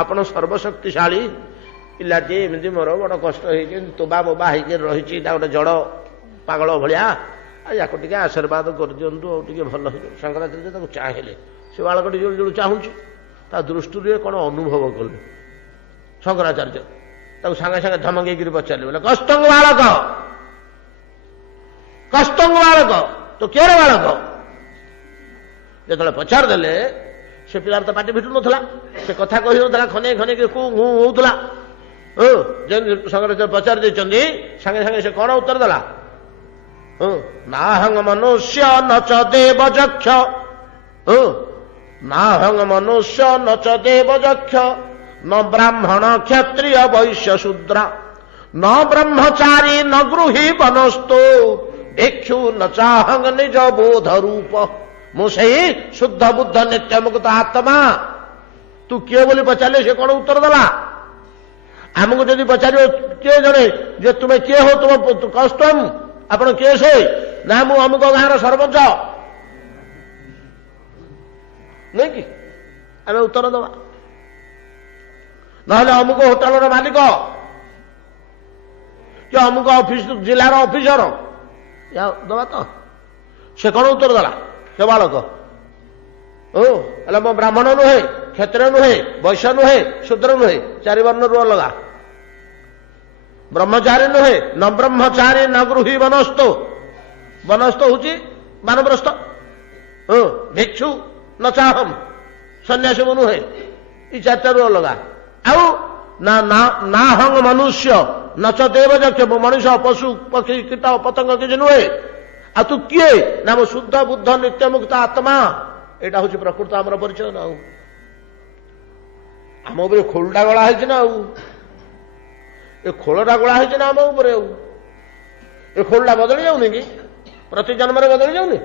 ଆପଣ ସର୍ବଶକ୍ତିଶାଳୀ, ପିଲାଟି ଏମିତି ମୋର ବଡ଼ କଷ୍ଟ ହେଇଛି, ତୋବା ବୋବା ହେଇକି ରହିଛି, ତା ଗୋଟେ ଜଡ଼ ପାଗଳ ଭଳିଆ, ଆଉ ୟାକୁ ଟିକେ ଆଶୀର୍ବାଦ କରିଦିଅନ୍ତୁ, ଆଉ ଟିକେ ଭଲ ହେଇଯିବ। ଶଙ୍କରାଚାର୍ଯ୍ୟ ତାକୁ ଚାହିଁଲେ, ସେ ବାଳକଟି ଯୋଉ ଯୋଉ ଚାହୁଁଛି, ତା ଦୃଷ୍ଟିରେ କ'ଣ ଅନୁଭବ କଲେ ଶଙ୍କରାଚାର୍ଯ୍ୟ। ତାକୁ ସାଙ୍ଗେ ସାଙ୍ଗେ ଧମକେଇକିରି ପଚାରିଲେ, ବୋଲେ କଷ୍ଟଙ୍ଗ ବାଳକ, କଷ୍ଟଙ୍ଗ ବାଳକ, ତ କିଏର ବାଳକ? ଯେତେବେଳେ ପଚାରିଦେଲେ, ସେ ପିଲାର ତ ପାଟି ଫିଟୁ ନଥିଲା, ସେ କଥା କହିନଥିଲା, ଖନେଇ ଖନେଇକି ହଉଥିଲା। ଯେମିତି ଶଙ୍କରାଚାର୍ଯ୍ୟ ପଚାରି ଦେଇଛନ୍ତି, ସାଙ୍ଗେ ସାଙ୍ଗେ ସେ କ'ଣ ଉତ୍ତର ଦେଲା? ନାହଂ ମନୁଷ୍ୟ ନଚ ଦେବ ଯକ୍ଷ, ନାହଂ ମନୁଷ୍ୟ ନଚ ଦେବ ଯକ୍ଷ, ନ ବ୍ରାହ୍ମଣ କ୍ଷତ୍ରିୟ ବୈଶ୍ୟ ଶୂଦ୍ର, ନ ବ୍ରହ୍ମଚାରୀ ନ ଗୃହୀ ବନସ୍ତୁ, ଭିକ୍ଷୁ ନ ଚାହଂ ନିଜ ବୋଧ ରୂପ। ମୁଁ ସେଇ ଶୁଦ୍ଧ ବୁଦ୍ଧ ନିତ୍ୟମୁକ୍ତ ଆତ୍ମା। ତୁ କିଏ ବୋଲି ପଚାରିଲେ ସେ କ'ଣ ଉତ୍ତର ଦେଲା? ଆମକୁ ଯଦି ପଚାରିବ କିଏ ଜଣେ, ଯେ ତୁମେ କିଏ ହୋ, ତୁମ କଷ୍ଟମ, ଆପଣ କିଏ? ସେ ନା ମୁଁ ଅମୁକ ଗାଁର ସରପଞ୍ଚ, ନୁହେଁ କି? ଆମେ ଉତ୍ତର ଦେବା। ନହେଲେ ଅମୁକ ହୋଟେଲର ମାଲିକ, କି ଅମୁକ ଅଫିସ ଜିଲ୍ଲାର ଅଫିସର, ଦେବା ତ? ସେ କ'ଣ ଉତ୍ତର ଦେଲା? ସେ ବାଳକ, ହେଲେ ମୋ ବ୍ରାହ୍ମଣ ନୁହେଁ, କ୍ଷତ୍ରିୟ ନୁହେଁ, ବୈଶ୍ୟ ନୁହେଁ, ଶୂଦ୍ର ନୁହେଁ, 4 ବର୍ଣ୍ଣରୁ ଅଲଗା, ବ୍ରହ୍ମଚାରୀ ନୁହେଁ, ନ ବ୍ରହ୍ମଚାରୀ ନ ଗୃହୀ ବନସ୍ତ, ବନସ୍ତ ହଉଛି ବାନପ୍ରସ୍ଥ, ଭିକ୍ଷୁ ନ ଚାହಂ, ସନ୍ନ୍ୟାସୀ ମୁଁ ନୁହେଁ, ଏ 4ଟାରୁ ଅଲଗା। ଆଉ ନାହଂ ମନୁଷ୍ୟ ନଚ ଦେବ ଯକ୍ଷ, ମୁଁ ମଣିଷ, ପଶୁ ପକ୍ଷୀ କୀଟ ପତଙ୍ଗ କିଛି ନୁହେଁ। ଆଉ ତୁ କିଏ? ନା ମୁଁ ଶୁଦ୍ଧ ବୁଦ୍ଧ ନିତ୍ୟମୁକ୍ତ ଆତ୍ମା। ଏଇଟା ହଉଛି ପ୍ରକୃତ ଆମର ପରିଚୟ ନା। ଆଉ ଆମ ଉପରେ ଖୋଳଟା ଗଳା ହେଇଛି ନା, ଆଉ ଏ ଖୋଳଟା ଗଳା ହେଇଛି ନା ଆମ ଉପରେ। ଆଉ ଏ ଖୋଳଟା ବଦଳି ଯାଉନି କି? ପ୍ରତି ଜନ୍ମରେ ବଦଳି ଯାଉନି?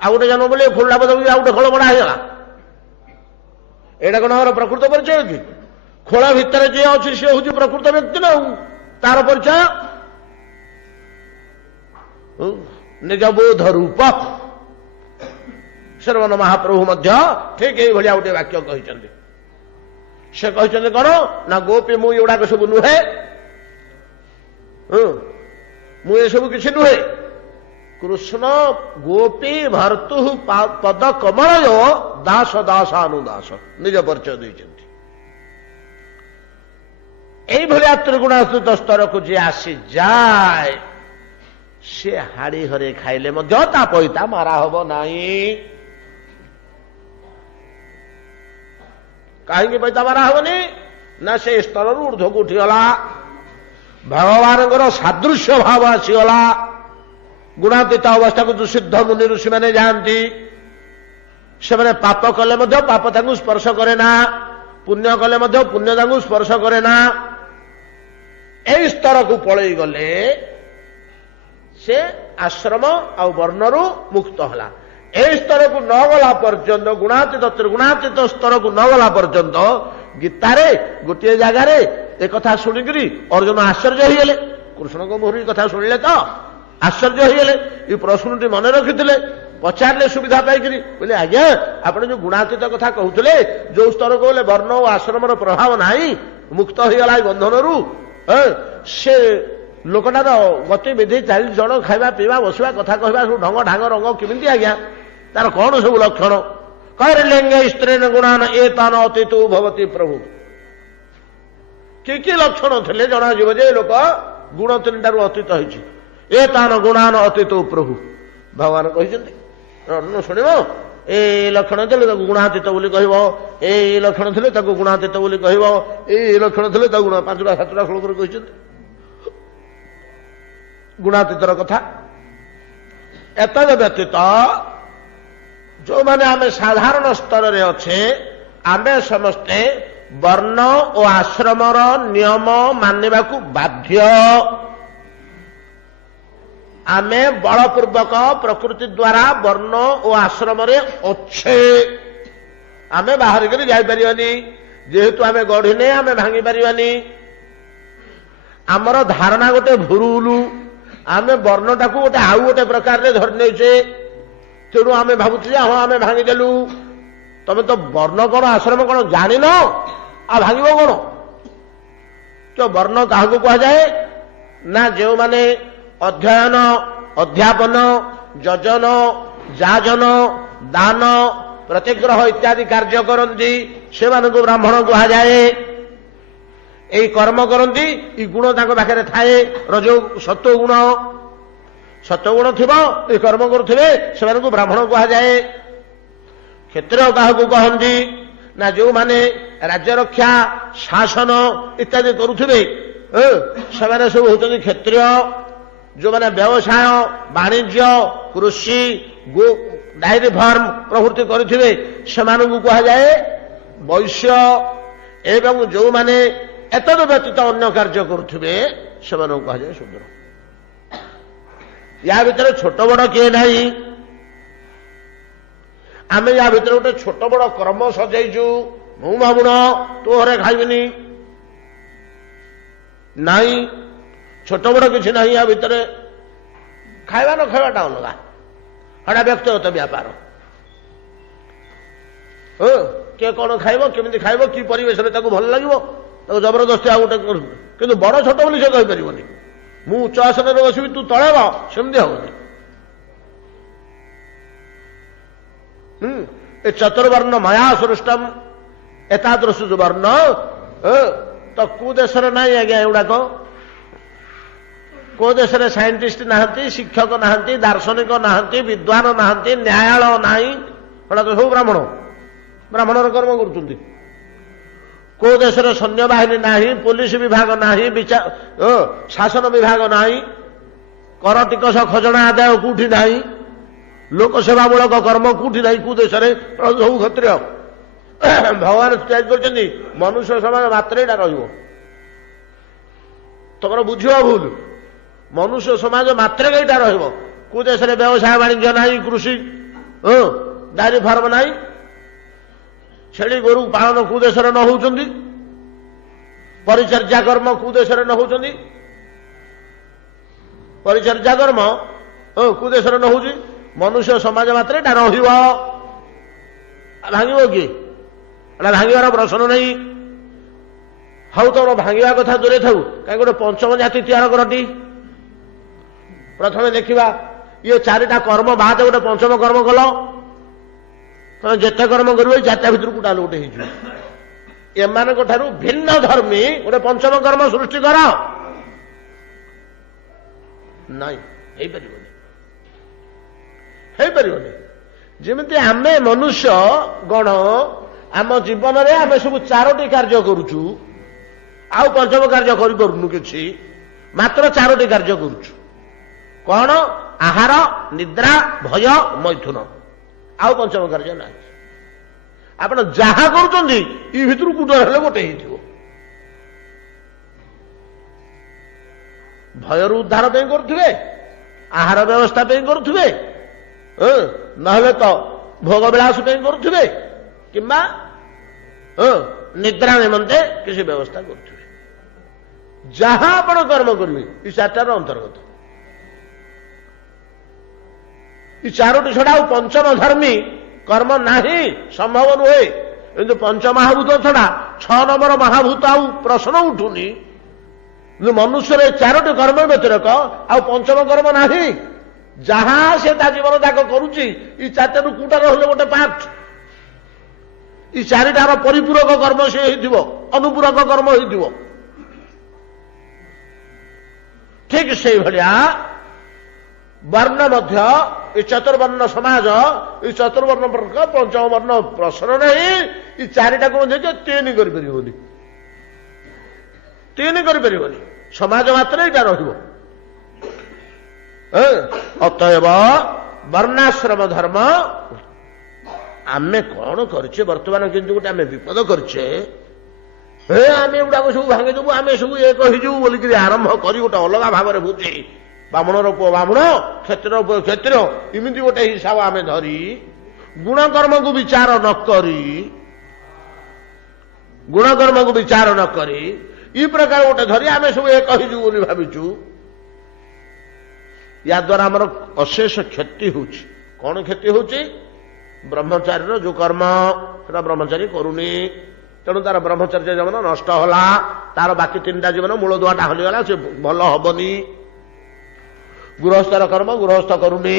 ଆଉ ଗୋଟେ ଜନ୍ମ ବୋଲି ଏ ଖୋଳଟା ବଦଳି ଆଉ ଗୋଟେ ଖୋଳ ବଡା ହେଇଗଲା। ଏଇଟା କ'ଣ ଆମର ପ୍ରକୃତ ପରିଚୟ କି? ଖୋଳ ଭିତରେ ଯିଏ ଅଛି ସିଏ ହଉଛି ପ୍ରକୃତ ବ୍ୟକ୍ତି ନା। ଆଉ ତାର ପରିଚୟ ନିଜ ବୋଧ ରୂପ। ଶ୍ରବଣ ମହାପ୍ରଭୁ ମଧ୍ୟ ଠିକ ଏଇଭଳିଆ ଗୋଟେ ବାକ୍ୟ କହିଛନ୍ତି। ସେ କହିଛନ୍ତି କ'ଣ ନା, ଗୋପୀ ମୁଁ ଏଗୁଡାକ ସବୁ ନୁହେଁ, ମୁଁ ଏସବୁ କିଛି ନୁହେଁ। କୃଷ୍ଣ ଗୋପୀ ଭର୍ତୁ ପଦ କମଳୟ ଦାସ ଦାସାନୁଦାସ, ନିଜ ପରିଚୟ ଦେଇଛନ୍ତି। এইভଳିଆ ତ୍ରିଗୁଣାତୀତ ସ୍ତରକୁ ଯିଏ ଆସିଯାଏ, ସେ ହାଡ଼ି ହରେ ଖାଇଲେ ମଧ୍ୟ ତା ପଇତା ମାରା ହବ ନାହିଁ। କାହିଁକି ପଇତା ମାରା ହବନି? ନା ସେ ସ୍ତରରୁ ଊର୍ଦ୍ଧ୍ୱକୁ ଉଠିଗଲା, ଭଗବାନଙ୍କର ସାଦୃଶ୍ୟ ଭାବ ଆସିଗଲା। ଗୁଣାତୀତ ଅବସ୍ଥାକୁ ଯୋଉ ସିଦ୍ଧ ମୁନି ଋଷିମାନେ ଯାଆନ୍ତି, ସେମାନେ ପାପ କଲେ ମଧ୍ୟ ପାପ ତାଙ୍କୁ ସ୍ପର୍ଶ କରେ ନା, ପୁଣ୍ୟ କଲେ ମଧ୍ୟ ପୁଣ୍ୟ ତାଙ୍କୁ ସ୍ପର୍ଶ କରେ ନା। এই ସ୍ତରକୁ ପଳେଇ ଗଲେ ସେ ଆଶ୍ରମ ଆଉ ବର୍ଣ୍ଣରୁ ମୁକ୍ତ ହେଲା। এই ସ୍ତରକୁ ନ ଗଲା ପର୍ଯ୍ୟନ୍ତ, ଗୁଣାତୀତ ତ୍ରିଗୁଣାତୀତ ସ୍ତରକୁ ନ ଗଲା ପର୍ଯ୍ୟନ୍ତ, ଗୀତାରେ ଗୋଟିଏ ଜାଗାରେ ଏ କଥା ଶୁଣିକିରି ଅର୍ଜୁନ ଆଶ୍ଚର୍ଯ୍ୟ ହେଇଗଲେ। କୃଷ୍ଣଙ୍କ ମୁହଁରୁ ଏ କଥା ଶୁଣିଲେ ତ ଆଶ୍ଚର୍ଯ୍ୟ ହେଇଗଲେ। ଏ ପ୍ରଶ୍ନଟି ମନେ ରଖିଥିଲେ, ପଚାରିଲେ ସୁବିଧା ପାଇକିରି, କହିଲେ ଆଜ୍ଞା ଆପଣ ଯୋଉ ଗୁଣାତୀତ କଥା କହୁଥିଲେ, ଯୋଉ ସ୍ତରକୁ ଗଲେ ବର୍ଣ୍ଣ ଓ ଆଶ୍ରମର ପ୍ରଭାବ ନାହିଁ, ମୁକ୍ତ ହେଇଗଲା ଏ ବନ୍ଧନରୁ, ସେ ଲୋକଟାର ଗତିବିଧି, ଚାଲିଚଳନ, ଖାଇବା ପିଇବା, ବସିବା, କଥା କହିବା, ସବୁ ଢଙ୍ଗ ଢାଙ୍ଗ ରଙ୍ଗ କେମିତି ଆଜ୍ଞା, ତାର କ'ଣ ସବୁ ଲକ୍ଷଣ? କୈର୍ଲିଙ୍ଗ ସ୍ତ୍ରୀନ ଗୁଣାନ ଏତାନ ଅତୀତ ଭବତି ପ୍ରଭୁ। କି ଲକ୍ଷଣ ଥିଲେ ଜଣାଯିବ ଯେ ଲୋକ ଗୁଣ ତିନିଟାରୁ ଅତୀତ ହେଇଛି। ଏ ତାନ ଗୁଣାନ ଅତୀତ ପ୍ରଭୁ ଭଗବାନ କହିଛନ୍ତି। ଶୁଣିବ ଏଇ ଲକ୍ଷଣ ଥିଲେ ତାକୁ ଗୁଣାତୀତ ବୋଲି କହିବ, ଏଇ ଲକ୍ଷଣ ଥିଲେ ତାକୁ ଗୁଣାତୀତ ବୋଲି କହିବ, ଏଇ ଲକ୍ଷଣ ଥିଲେ ତାକୁ ଗୁଣ 5ଟା 7ଟା ଶ୍ଲୋକରେ କହିଛନ୍ତି ଗୁଣାତୀତର କଥା। ଏତଦ ବ୍ୟତୀତ ଯୋଉମାନେ ଆମେ ସାଧାରଣ ସ୍ତରରେ ଅଛେ, ଆମେ ସମସ୍ତେ ବର୍ଣ୍ଣ ଓ ଆଶ୍ରମର ନିୟମ ମାନିବାକୁ ବାଧ୍ୟ। ଆମେ ବଳପୂର୍ବକ ପ୍ରକୃତି ଦ୍ୱାରା ବର୍ଣ୍ଣ ଓ ଆଶ୍ରମରେ ଅଛେ, ଆମେ ବାହାରିକରି ଯାଇପାରିବାନି। ଯେହେତୁ ଆମେ ଗଢ଼ିନେ ଆମେ ଭାଙ୍ଗି ପାରିବାନି। ଆମର ଧାରଣା ଗୋଟେ ଭୁରୁଲୁ, ଆମେ ବର୍ଣ୍ଣଟାକୁ ଗୋଟେ ଆଉ ଗୋଟେ ପ୍ରକାରରେ ଧରି ନେଉଛେ। ତେଣୁ ଆମେ ଭାବୁଛୁ ଯେ ହଁ ଆମେ ଭାଙ୍ଗିଦେଲୁ। ତମେ ତ ବର୍ଣ୍ଣ କଣ ଆଶ୍ରମ କଣ ଜାଣିନ, ଆଉ ଭାଙ୍ଗିବ କଣ? ତ ବର୍ଣ୍ଣ କାହାକୁ କୁହାଯାଏ ନା ଯେଉଁମାନେ ଅଧ୍ୟୟନ, ଅଧ୍ୟାପନ, ଯଜନ, ଯାଜନ, ଦାନ, ପ୍ରତିଗ୍ରହ ଇତ୍ୟାଦି କାର୍ଯ୍ୟ କରନ୍ତି, ସେମାନଙ୍କୁ ବ୍ରାହ୍ମଣ କୁହାଯାଏ। ଏଇ କର୍ମ କରନ୍ତି, ଏଇ ଗୁଣ ତାଙ୍କ ପାଖରେ ଥାଏ। ରଜ ସତ୍ୱ ଗୁଣ, ସତ୍ୱ ଗୁଣ ଥିବ, ଏ କର୍ମ କରୁଥିବେ, ସେମାନଙ୍କୁ ବ୍ରାହ୍ମଣ କୁହାଯାଏ। କ୍ଷତ୍ରିୟ କାହାକୁ କହନ୍ତି ନା ଯେଉଁମାନେ ରାଜ୍ୟ ରକ୍ଷା, ଶାସନ ଇତ୍ୟାଦି କରୁଥିବେ, ସେମାନେ ସବୁ ହେଉଛନ୍ତି କ୍ଷତ୍ରିୟ। ଯେଉଁମାନେ ବ୍ୟବସାୟ, ବାଣିଜ୍ୟ, କୃଷି, ଡାଏରୀ ଫାର୍ମ ପ୍ରଭୃତି କରିଥିବେ, ସେମାନଙ୍କୁ କୁହାଯାଏ ବୈଶ୍ୟ। ଏବଂ ଯେଉଁମାନେ ଏତଦ ବ୍ୟତୀତ ଅନ୍ୟ କାର୍ଯ୍ୟ କରୁଥିବେ, ସେମାନଙ୍କୁ କୁହାଯାଏ ଶୂଦ୍ର। ୟା ଭିତରେ ଛୋଟ ବଡ଼ କିଏ ନାହିଁ। ଆମେ ୟା ଭିତରେ ଗୋଟେ ଛୋଟ ବଡ଼ କର୍ମ ସଜେଇଛୁ। ମୁଁ ଭାବୁଣ ତୋ ଘରେ ଖାଇବିନି, ନାହିଁ। ଛୋଟ ବଡ଼ କିଛି ନାହିଁ ୟା ଭିତରେ। ଖାଇବା ନ ଖାଇବାଟା ଅଲଗା, ସେଟା ବ୍ୟକ୍ତିଗତ ବ୍ୟାପାର। କିଏ କଣ ଖାଇବ, କେମିତି ଖାଇବ, କି ପରିବେଶରେ ତାକୁ ଭଲ ଲାଗିବ, ତାକୁ ଜବରଦସ୍ତି ଆଉ ଗୋଟେ। କିନ୍ତୁ ବଡ଼ ଛୋଟ ବୋଲି ସେ କହିପାରିବନି। ମୁଁ ଉଚ୍ଚ ଆସନରେ ବସିବି, ତୁ ତଳେ ବ, ସେମିତି ହବନି। ଏ ଚତୁର୍ବର୍ଣ୍ଣ ମୟା ସୃଷ୍ଟମ, ଏତାଦୃଶ ଯୋଉ ବର୍ଣ୍ଣ ତ କୋଉ ଦେଶରେ ନାହିଁ ଆଜ୍ଞା ଏଗୁଡାକ। କୋଉ ଦେଶରେ ସାଇଣ୍ଟିଷ୍ଟ ନାହାନ୍ତି, ଶିକ୍ଷକ ନାହାନ୍ତି, ଦାର୍ଶନିକ ନାହାନ୍ତି, ବିଦ୍ୱାନ ନାହାନ୍ତି, ନ୍ୟାୟାଳୟ ନାହିଁ। ସେଟା ତ ସବୁ ବ୍ରାହ୍ମଣ, ବ୍ରାହ୍ମଣର କର୍ମ କରୁଛନ୍ତି। କୋଉ ଦେଶରେ ସୈନ୍ୟବାହିନୀ ନାହିଁ, ପୋଲିସ ବିଭାଗ ନାହିଁ, ଶାସନ ବିଭାଗ ନାହିଁ, କର ଟିକସ ଖଜଣା ଆଦାୟ କୋଉଠି ନାହିଁ, ଲୋକସେବାମୂଳକ କର୍ମ କୋଉଠି ନାହିଁ। କୋଉ ଦେଶରେ ସବୁ କ୍ଷତ୍ରିୟ। ଭଗବାନ ତିଆରି କରିଛନ୍ତି ମନୁଷ୍ୟ ସମାଜ ମାତ୍ରେ ଏଇଟା ରହିବ। ତମର ବୁଝିବ ଭୁଲ। ମନୁଷ୍ୟ ସମାଜ ମାତ୍ରେ ଏଇଟା ରହିବ। କୋଉ ଦେଶରେ ବ୍ୟବସାୟ ବାଣିଜ୍ୟ ନାହିଁ, କୃଷି, ଡାଏରୀ ଫାର୍ମ ନାହିଁ। ଛେଳି ଗୋରୁ ପାଳନ କୋଉ ଦେଶରେ ନ ହଉଛନ୍ତି, ପରିଚର୍ଯା କର୍ମ କୋଉ ଦେଶରେ ନ ହଉଛନ୍ତି, ପରିଚର୍ଯା କର୍ମ କୋଉ ଦେଶରେ ନ ହଉଛି। ମନୁଷ୍ୟ ସମାଜ ମାତ୍ରେ ଏଟା ରହିବ। ଭାଙ୍ଗିବ କିଏ? ଏଟା ଭାଙ୍ଗିବାର ପ୍ରଶ୍ନ ନାହିଁ। ହଉ ତମର ଭାଙ୍ଗିବା କଥା ଦୂରେ ଥାଉ, କାହିଁକି ଗୋଟେ ପଞ୍ଚମ ଜାତି ତିଆର କରଟି। ପ୍ରଥମେ ଦେଖିବା ଇଏ 4ଟା କର୍ମ ବାଦ ଗୋଟେ ପଞ୍ଚମ କର୍ମ କଲ। ତମେ ଯେତେ କର୍ମ କରିବ ଏଇ 4ଟା ଭିତରୁ କୋଉଟା ଗୋଟେ ହେଇଯିବ। ଏମାନଙ୍କ ଠାରୁ ଭିନ୍ନ ଧର୍ମୀ ଗୋଟେ ପଞ୍ଚମ କର୍ମ ସୃଷ୍ଟି କର। ନାଇଁ, ହେଇପାରିବନି, ହେଇପାରିବନି। ଯେମିତି ଆମେ ମନୁଷ୍ୟ ଗଣ ଆମ ଜୀବନରେ ଆମେ ସବୁ 4ଟି କାର୍ଯ୍ୟ କରୁଛୁ, ଆଉ ପଞ୍ଚମ କାର୍ଯ୍ୟ କରିପାରୁନୁ କିଛି, ମାତ୍ର 4ଟି କାର୍ଯ୍ୟ କରୁଛୁ। କଣ? ଆହାର, ନିଦ୍ରା, ଭୟ, ମୈଥୁନ। ଆଉ ପଞ୍ଚମ କାର୍ଯ୍ୟ ନାହିଁ। ଆପଣ ଯାହା କରୁଛନ୍ତି ଇ ଭିତରୁ କୋଉଟା ହେଲେ ଗୋଟେ ହେଇଥିବ। ଭୟରୁ ଉଦ୍ଧାର ପାଇଁ କରୁଥିବେ, ଆହାର ବ୍ୟବସ୍ଥା ପାଇଁ କରୁଥିବେ, ନହେଲେ ତ ଭୋଗ ବିଳାସ ପାଇଁ କରୁଥିବେ, କିମ୍ବା ନିଦ୍ରା ନିମନ୍ତେ କିଛି ବ୍ୟବସ୍ଥା କରୁଥିବେ। ଯାହା ଆପଣ କର୍ମ କରିବେ ଏ 4টাର ଅନ୍ତର୍ଗତ। ଏ 4ଟି ଛଡା ଆଉ ପଞ୍ଚମ ଧର୍ମୀ କର୍ମ ନାହିଁ, ସମ୍ଭବ ନୁହେଁ। କିନ୍ତୁ ପଞ୍ଚମହାଭୂତ ଛଡା 6 ନମ୍ବର ମହାଭୂତ ଆଉ ପ୍ରଶ୍ନ ଉଠୁନି। କିନ୍ତୁ ମନୁଷ୍ୟରେ 4ଟି କର୍ମ ବ୍ୟତିରେକ ଆଉ ପଞ୍ଚମ କର୍ମ ନାହିଁ। ଯାହା ସେ ତା ଜୀବନ ଯାକ କରୁଛି ଏ 4টাରୁ କୋଉଟା ରହିଲେ ଗୋଟେ ପାର୍ଟ। ଏ 4টাର ପରିପୂରକ କର୍ମ ସେ ହେଇଥିବ, ଅନୁପୂରକ କର୍ମ ହେଇଥିବ। ଠିକ ସେଇଭଳିଆ ବର୍ଣ୍ଣ ମଧ୍ୟ ଏ ଚତୁର୍ବର୍ଣ୍ଣ ସମାଜ ଏ ଚତୁର୍ବର୍ଣ୍ଣ ବର୍ଗ ପଞ୍ଚମ ବର୍ଣ୍ଣ ପ୍ରସର ନାହିଁ ଏ ଚାରିଟାକୁ ମଧ୍ୟ ତିନି କରିପାରିବନି, ତିନି କରିପାରିବନି। ସମାଜ ମାତ୍ର ଏଇଟା ରହିବ। ଅତଏବ ବର୍ଣ୍ଣାଶ୍ରମ ଧର୍ମ ଆମେ କଣ କରିଛେ ବର୍ତ୍ତମାନ, କିନ୍ତୁ ଗୋଟେ ଆମେ ବିପଦ କରିଛେ। ଆମେ ଏଗୁଡାକ ସବୁ ଭାଙ୍ଗିଦେବୁ, ଆମେ ସବୁ ଏକ ହେଇଯିବୁ ବୋଲିକିରି ଆରମ୍ଭ କରି ଗୋଟେ ଅଲଗା ଭାବରେ ବୁଝି ବାମୁଣର ପୁଅ ବାମୁଣ, କ୍ଷତ୍ରିୟ ପୁଅ କ୍ଷତ୍ରିୟ, ଏମିତି ଗୋଟେ ହିସାବ ଆମେ ଧରି ଗୁଣକର୍ମକୁ ବିଚାର ନ କରି, ଗୁଣକର୍ମକୁ ବିଚାର ନ କରି ଏ ପ୍ରକାର ଗୋଟେ ଧରି ଆମେ ସବୁ ଏକ ହେଇଯିବୁ ବୋଲି ଭାବିଛୁ। ୟା ଦ୍ୱାରା ଆମର ଅଶେଷ କ୍ଷତି ହଉଛି। କଣ କ୍ଷତି ହଉଛି? ବ୍ରହ୍ମଚାରୀର ଯୋଉ କର୍ମ ସେଟା ବ୍ରହ୍ମଚାରୀ କରୁନି, ତେଣୁ ତାର ବ୍ରହ୍ମଚର୍ଯ୍ୟ ଜୀବନ ନଷ୍ଟ ହେଲା, ତାର ବାକି ତିନିଟା ଜୀବନ ମୂଳ ଦୁଆଟା ହଲିଗଲା, ସେ ଭଲ ହବନି। ଗୃହସ୍ଥର କର୍ମ ଗୃହସ୍ଥ କରୁନି,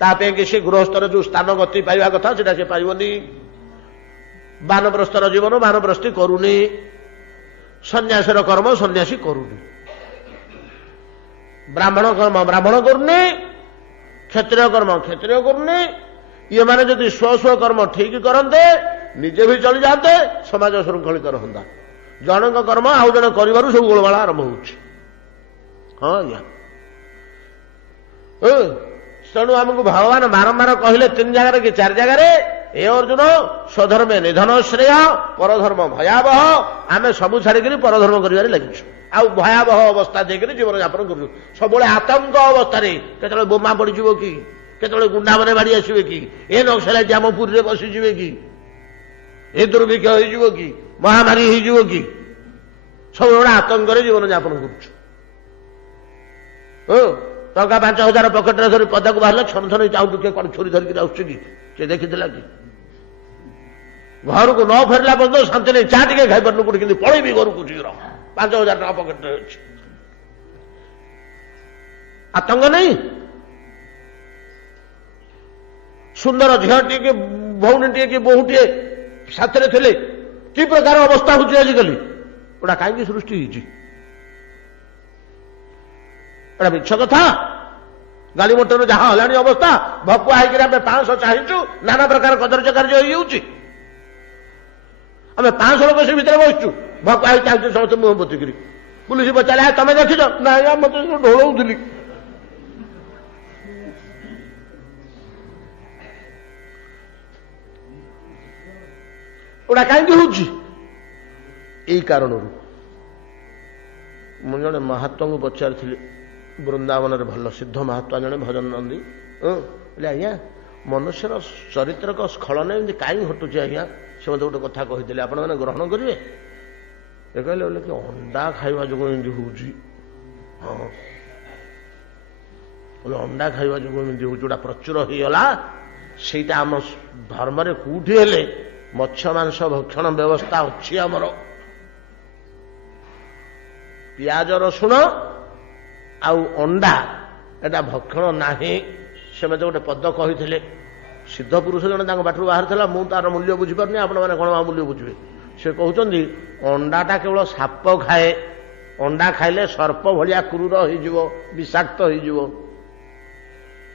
ତା ପାଇଁ କି ସେ ଗୃହସ୍ଥର ଯୋଉ ସ୍ଥାନ ଗତି ପାଇବା କଥା ସେଟା ସେ ପାଇବନି। ବାନପ୍ରସ୍ଥର ଜୀବନ ବାନପ୍ରସ୍ଥି କରୁନି, ସନ୍ନ୍ୟାସର କର୍ମ ସନ୍ନ୍ୟାସୀ କରୁନି, ବ୍ରାହ୍ମଣ କର୍ମ ବ୍ରାହ୍ମଣ କରୁନି, କ୍ଷତ୍ରିୟ କର୍ମ କ୍ଷତ୍ରିୟ କରୁନି। ଇଏମାନେ ଯଦି ସ୍ୱ ସ୍ୱ କର୍ମ ଠିକ କରନ୍ତେ, ନିଜେ ବି ଚଳିଯାଆନ୍ତେ, ସମାଜ ଶୃଙ୍ଖଳିତ ରହନ୍ତା। ଜଣଙ୍କ କର୍ମ ଆଉ ଜଣେ କରିବାରୁ ସବୁ ଗୋଳମାଳ ଆରମ୍ଭ ହଉଛି। ହଁ ଆଜ୍ଞା, ତେଣୁ ଆମକୁ ଭଗବାନ ବାରମ୍ବାର କହିଲେ ତିନି ଜାଗାରେ କି ଚାରି ଜାଗାରେ, ଏ ଅର୍ଜୁନ ସ୍ୱଧର୍ମେ ନିଧନ ଶ୍ରେୟ ପରଧର୍ମ ଭୟାବହ। ଆମେ ସବୁ ଛାଡ଼ିକିରି ପରଧର୍ମ କରିବାରେ ଲାଗିଛୁ, ଆଉ ଭୟାବହ ଅବସ୍ଥା ଦେଇକରି ଜୀବନଯାପନ କରୁଛୁ। ସବୁବେଳେ ଆତଙ୍କ ଅବସ୍ଥାରେ, କେତେବେଳେ ବୋମା ପଡ଼ିଯିବ କି, କେତେବେଳେ ଗୁଣ୍ଡାମାନେ ବାଡ଼ି ଆସିବେ କି, ଏ ନକ୍ସଲାଇଟ ଆମ ପୁରୀରେ ବସିଯିବେ କି, ଏ ଦୁର୍ଭିକ୍ଷ ହେଇଯିବ କି, ମହାମାରୀ ହେଇଯିବ କି, ସବୁବେଳେ ଆତଙ୍କରେ ଜୀବନଯାପନ କରୁଛୁ। ଟଙ୍କା 5,000 ପକେଟରେ ଧରି ପଦାକୁ ବାହାରିଲେ ଛନ ଛନ ଚାହୁଁଛୁ, କିଏ କଣ ଛୁରୀ ଧରିକି ଆସୁଛି କି, କିଏ ଦେଖିଥିଲା କି? ଘରକୁ ନ ଫେରିଲା ପର୍ଯ୍ୟନ୍ତ ଶାନ୍ତି ନେଇ ଚା ଟିକେ ଖାଇପାରୁନୁ, କୋଉଠି କିନ୍ତୁ ପଳେଇବି ଘରକୁ ଶୀଘ୍ର, 5,000 ଟଙ୍କା ପକେଟରେ ଅଛି। ଆତଙ୍କ ନାହିଁ? ସୁନ୍ଦର ଝିଅଟିଏ କି ଭଉଣୀଟିଏ କି ବୋହୂଟିଏ ସାଥିରେ ଥିଲେ କି ପ୍ରକାର ଅବସ୍ଥା ହଉଛି ଆଜିକାଲି, ଏଗୁଡ଼ା କାହିଁକି ସୃଷ୍ଟି ହେଇଛି? ଏଟା ମିଛ କଥା। ଗାଡ଼ି ମଟର ଯାହା ହେଲାଣି ଅବସ୍ଥା, ଭକୁଆ ହେଇକିରି ଆମେ 500 ଚାହିଁଛୁ, ନାନା ପ୍ରକାର କଦର୍ଯ୍ୟ କାର୍ଯ୍ୟ ହେଇଯାଉଛି। ଆମେ 500 ଲୋକ ସେ ଭିତରେ ବସିଛୁ, ଭକୁଆ ହେଇ ଚାହୁଁଛୁ ସମସ୍ତେ ମୁହଁ ପୋତିକିରି। ପୁଲିସ ପଚାରିଲା, ତମେ ଦେଖିଛ? ନାଇଁ, ମତେ ଢୋଳଉଥିଲି। ଏଗୁଡ଼ା କାହିଁକି ହଉଛି? ଏଇ କାରଣରୁ। ମୁଁ ଜଣେ ମହାତ୍ମାଙ୍କୁ ପଚାରିଥିଲି, ବୃନ୍ଦାବନରେ ଭଲ ସିଦ୍ଧ ମହାତ୍ମା ଜଣେ ଭଜନ ନନ୍ଦୀ, ବୋଲେ ଆଜ୍ଞା ମନୁଷ୍ୟର ଚରିତ୍ରକ ସ୍ଖଳନ ଏମିତି କାହିଁକି ଘଟୁଛି ଆଜ୍ଞା? ସେ ମୋତେ ଗୋଟେ କଥା କହିଥିଲେ, ଆପଣମାନେ ଗ୍ରହଣ କରିବେ? ଏ କହିଲେ ବୋଲେ କି ଅଣ୍ଡା ଖାଇବା ଯୋଗୁଁ ଏମିତି ହଉଛି। ହଁ, ବୋଲେ ଅଣ୍ଡା ଖାଇବା ଯୋଗୁଁ ଏମିତି ହଉଛି, ଯୋଉଟା ପ୍ରଚୁର ହେଇଗଲା। ସେଇଟା ଆମ ଧର୍ମରେ କୋଉଠି ହେଲେ ମତ୍ସ୍ୟ ମାଂସ ଭକ୍ଷଣ ବ୍ୟବସ୍ଥା ଅଛି ଆମର। ପିଆଜ ରସୁଣ ଆଉ ଅଣ୍ଡା ଏଟା ଭକ୍ଷଣ ନାହିଁ। ସେ ମୋତେ ଗୋଟେ ପଦ କହିଥିଲେ, ସିଦ୍ଧ ପୁରୁଷ ଜଣେ ତାଙ୍କ ବାଟରୁ ବାହାରିଥିଲା, ମୁଁ ତାର ମୂଲ୍ୟ ବୁଝିପାରୁନି, ଆପଣମାନେ କ'ଣ ମୂଲ୍ୟ ବୁଝିବେ? ସେ କହୁଛନ୍ତି ଅଣ୍ଡାଟା କେବଳ ସାପ ଖାଏ, ଅଣ୍ଡା ଖାଇଲେ ସର୍ପ ଭଳିଆ କ୍ରୂର ହେଇଯିବ, ବିଷାକ୍ତ ହେଇଯିବ।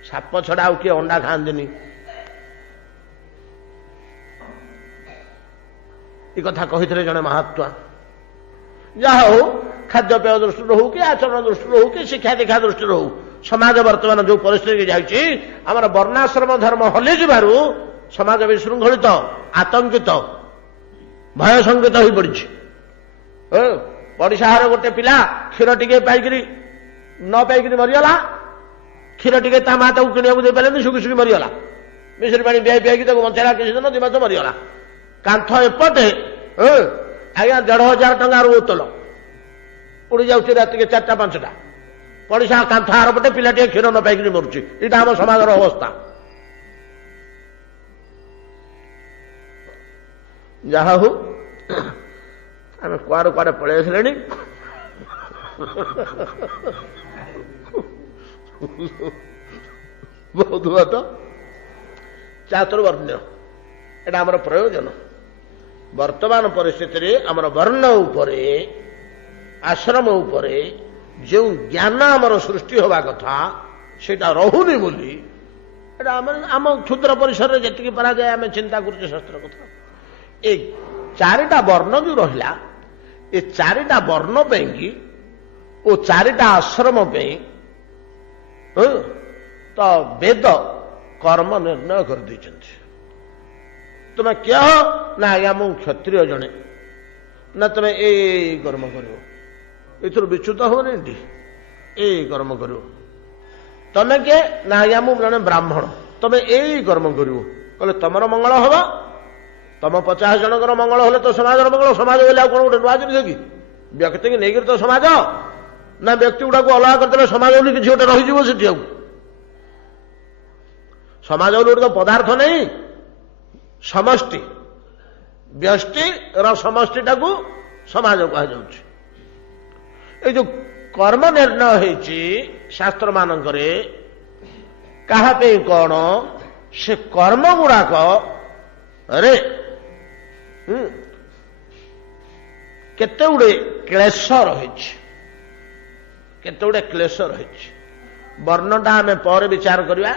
ସାପ ଛଡ଼ା ଆଉ କିଏ ଅଣ୍ଡା ଖାଆନ୍ତିନି। ଏ କଥା କହିଥିଲେ ଜଣେ ମହାତ୍ମା। ଯାହା ହଉ, ଖାଦ୍ୟପେୟ ଦୃଷ୍ଟିରୁ ହଉ କି ଆଚରଣ ଦୃଷ୍ଟିରୁ ହଉ କି ଶିକ୍ଷା ଦୀକ୍ଷା ଦୃଷ୍ଟିରୁ ହଉ, ସମାଜ ବର୍ତ୍ତମାନ ଯୋଉ ପରିସ୍ଥିତିକି ଯାଇଛି, ଆମର ବର୍ଣ୍ଣାଶ୍ରମ ଧର୍ମ ହଲିଯିବାରୁ ସମାଜ ବିଶୃଙ୍ଖଳିତ, ଆତଙ୍କିତ, ଭୟଶଙ୍କିତ ହୋଇପଡ଼ିଛି। ପଡ଼ିଶା ଘର ଗୋଟେ ପିଲା କ୍ଷୀର ଟିକେ ପାଇକିରି ନ ପାଇକିରି ମରିଗଲା। କ୍ଷୀର ଟିକେ ତା ମା ତାକୁ କିଣିବାକୁ ଦେଇପାରିଲେନି, ଶୁଖି ଶୁଖି ମରିଗଲା। ମିଶ୍ରି ପାଣି ପିଆଇ ପିଆଇକି ତାକୁ ବଞ୍ଚେଇଲା, କିଛି ଦିନ 2 ମାସ ମରିଗଲା। କାନ୍ଥ ଏପଟେ ଆଜ୍ଞା 1,500 ଟଙ୍କାର ବୋତଲ ଉଡ଼ି ଯାଉଛି ରାତିକେ 4ଟା 5ଟା। ପଡ଼ିଶା କାନ୍ଥ ଆରପଟେ ପିଲାଟିଏ କ୍ଷୀର ନ ପାଇକିରି ମରୁଛି। ଏଇଟା ଆମ ସମାଜର ଅବସ୍ଥା। ଯାହା ହଉ, ଆମେ କୁଆଡ଼େ କୁଆଡ଼େ ପଳେଇ ଆସିଲେଣି। ବହୁତ ବାଟ। ଚାତୁର୍ବର୍ଣ୍ଣ୍ୟ ଏଟା ଆମର ପ୍ରୟୋଜନ। ବର୍ତ୍ତମାନ ପରିସ୍ଥିତିରେ ଆମର ବର୍ଣ୍ଣ ଉପରେ, ଆଶ୍ରମ ଉପରେ, जो ज्ञान आमर सृष्टि हवा कथा सेटा रहुनी बोली आम क्षुद्र परिसर में जी परा जाए आम चिंता करुचे शास्त्र कथा ए चारिटा वर्ण जो रहा ये चारिटा वर्ण की ओ चारिटा आश्रम पे तो वेद कर्म निर्णय कर देछन्ति तुम्हें क्या हो ना आज्ञा मु क्षत्रिय जड़े ना तुम्हें ए कर्म करो एथुर विच्युत होनी ए कर्म करो तमें किए ना आज्ञा मु जड़े ब्राह्मण तुम्हें ए कर्म करो कहले तुमर मंगल हम तुम 50 जनकर मंगल हेले तो समाज मंगल समाज बोले कौन गोटे नुआ जिनिस कि व्यक्ति की नहीं तो समाज ना व्यक्ति गुड़ा को अलग करदे समाज बोली किसी गोटे रही से समाज बोली गोटे तो पदार्थ नहीं समष्टि व्यष्टि समष्टि टाकू समाज कह जो कर्म निर्णय होती शास्त्र मानकरे कहा कौन से कर्म गुड़ाक अरे केते गुड़े क्लेश रही केते गुड़े क्लेश रही वर्णटा आम पर विचार करवा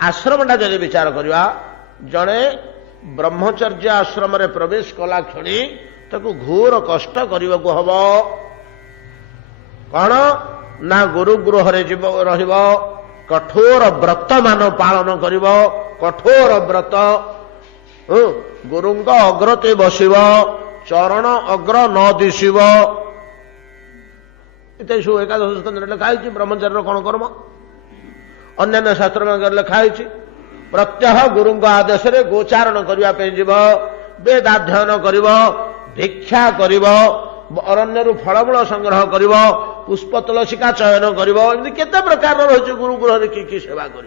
आश्रमटा जब विचार करवा जड़े ब्रह्मचर्य आश्रम रे प्रवेश कला क्षणी ताकू घोर कष्ट करने को हम कौन ना गुरुगृह रहिब कठोर व्रत मान पालन कर कठोर व्रत गुरुंग अग्रते बसिब चरण अग्र न दिशिब इत सब एकादश स्कंद लिखाई ब्रह्मचर्य कौन कर्म अन्य शास्त्र में लिखाई प्रत्यह गुरुंग आदेश रे गोचारण करने जीव वेदाध्ययन कर भिक्षा कर अरण्य फलमूल संग्रह कर पुष्प तुलसिका चयन कर केते प्रकार रही गुरुगृह कि सेवा कर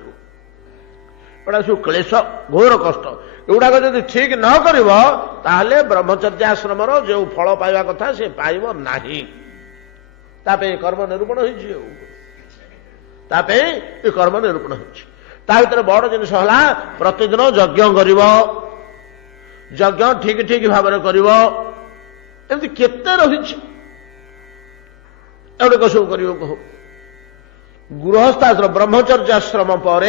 सब क्लेश घोर कष्ट एगुड़ाक जब ठीक न कर ब्रह्मचर्य आश्रम जो फल पाइबा कथा से पाइब नहीं कर्म निरूपण हो कर्म निरूपण हो बड़ जिनिस है प्रतिदिन यज्ञ कर यज्ञ ठीक ठीक भाव एमती केते रही सब कर गृहस्थाश्रम ब्रह्मचर्याश्रम पर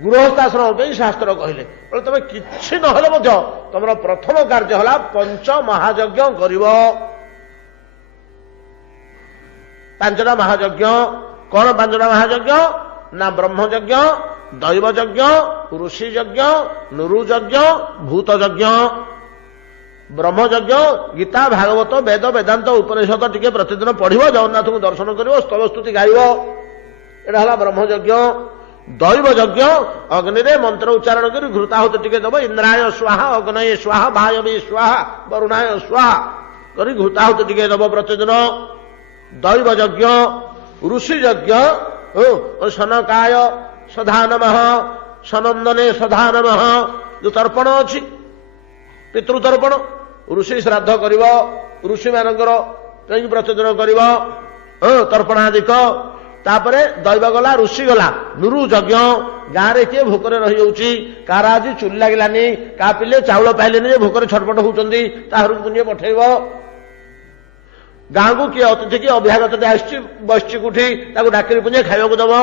गृहस्थाश्रम शास्त्र कहले तुम कि ना तुम प्रथम कार्य है पंच महायज्ञ कर पांचटा महायज्ञ कौन पांचटा महायज्ञ ना ब्रह्मयज्ञ दैवयज्ञ ऋषि यज्ञ नुरुयज्ञ भूतयज्ञ ब्रह्मयज्ञ गीता भागवत वेद वेदांत उपनिषद टिके प्रतिदिन पढ़िब जगन्नाथ को दर्शन कर स्तव स्तुति गाइब यहाँ ब्रह्मयज्ञ दैवयज्ञ अग्नि रे मंत्र उच्चारण कर घृताहुति टिके दब इंद्राय स्वाहा अग्नये स्वाहा वायवे स्वाहा वरुणाय स्वाहा कर घृताहुति टिके दब प्रतिदिन दैवयज्ञ ऋषि यज्ञ सनकाय सदा नमः सनंदने सदा नमः जो तर्पण अच्छी पितृतर्पण ऋषि श्राद्ध कर ऋषि मानकर प्रतिदिन कर तर्पणादिक तापर दैव गला ऋषि गला नुरु यज्ञ गाँव में किए भोकर रही जाऊँगी कार आज चुली लगिलानी क्या पिले चाउल पाइले भोकर छटपट होती घर को पुण्य पठेब गाँव को किए अतिथि किए अभ्यागत आसी बसची कुठी डाक पुण्य खावा दब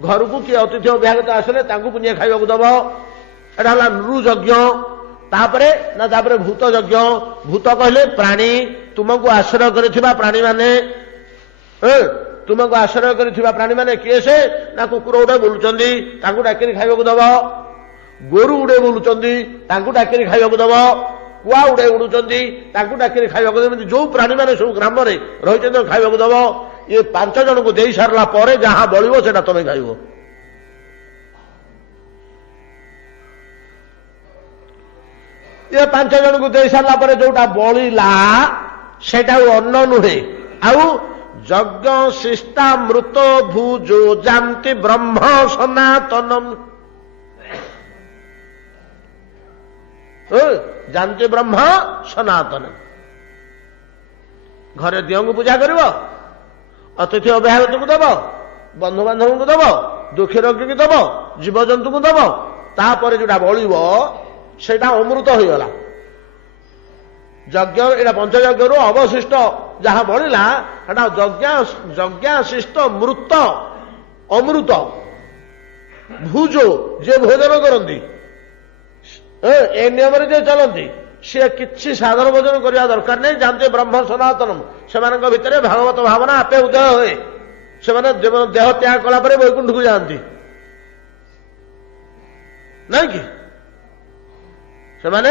घर को किए अतिथि अभ्यागत आसले पुण्य खावा दब एटा नुरु यज्ञ तापरे भूत यज्ञ भूत कहले प्राणी तुमको आश्रय कर प्राणी माने तुमको आश्रय कर प्राणी माने किए से ना कुकुर गुड़े बुलुचंदी डाक खावा दब गोरु गुड़े बुलुचंदी डाक खावा दब कुआ गुड़े उड़ुचंदी डाक खावा दब जो प्राणी माने सब ग्राम में रही खावा दब ये 5 जन को दे सारा पर जहाँ बलिव से तुम्हें खाइब ये 5 जन को दे सारा पर जोटा बलिला सेटा अन्न नुहे आउ यज्ञ शिष्टा मृत भूजो जानती ब्रह्म सनातनम जानती ब्रह्म सनातन घरे दियों को पूजा कर अतिथि अभ्यागत को दब बंधु बांधव को दब दुखी रोगी को दब जीवजंतु को दब तापर जोटा बलिव सेटा अमृत हो गला ଯଜ୍ଞ ଏଇଟା ପଞ୍ଚଯଜ୍ଞରୁ ଅବଶିଷ୍ଟ ଯାହା ବଳିଲା ସେଟା ଯଜ୍ଞାଶିଷ୍ଟ ମୃତ ଅମୃତ ଭୁଜ ଯିଏ ଭୋଜନ କରନ୍ତି ଏ ନିୟମରେ ଯିଏ ଚଲନ୍ତି ସିଏ କିଛି ସାଧନ ଭୋଜନ କରିବା ଦରକାର ନାହିଁ। ଜାଣନ୍ତି ବ୍ରହ୍ମ ସନାତନମ, ସେମାନଙ୍କ ଭିତରେ ଭାଗବତ ଭାବନା ଆପେ ଉଦୟ ହୁଏ। ସେମାନେ ଦେହ ତ୍ୟାଗ କଲା ପରେ ବୈକୁଣ୍ଠକୁ ଯାଆନ୍ତି ନାଇଁ କି, ସେମାନେ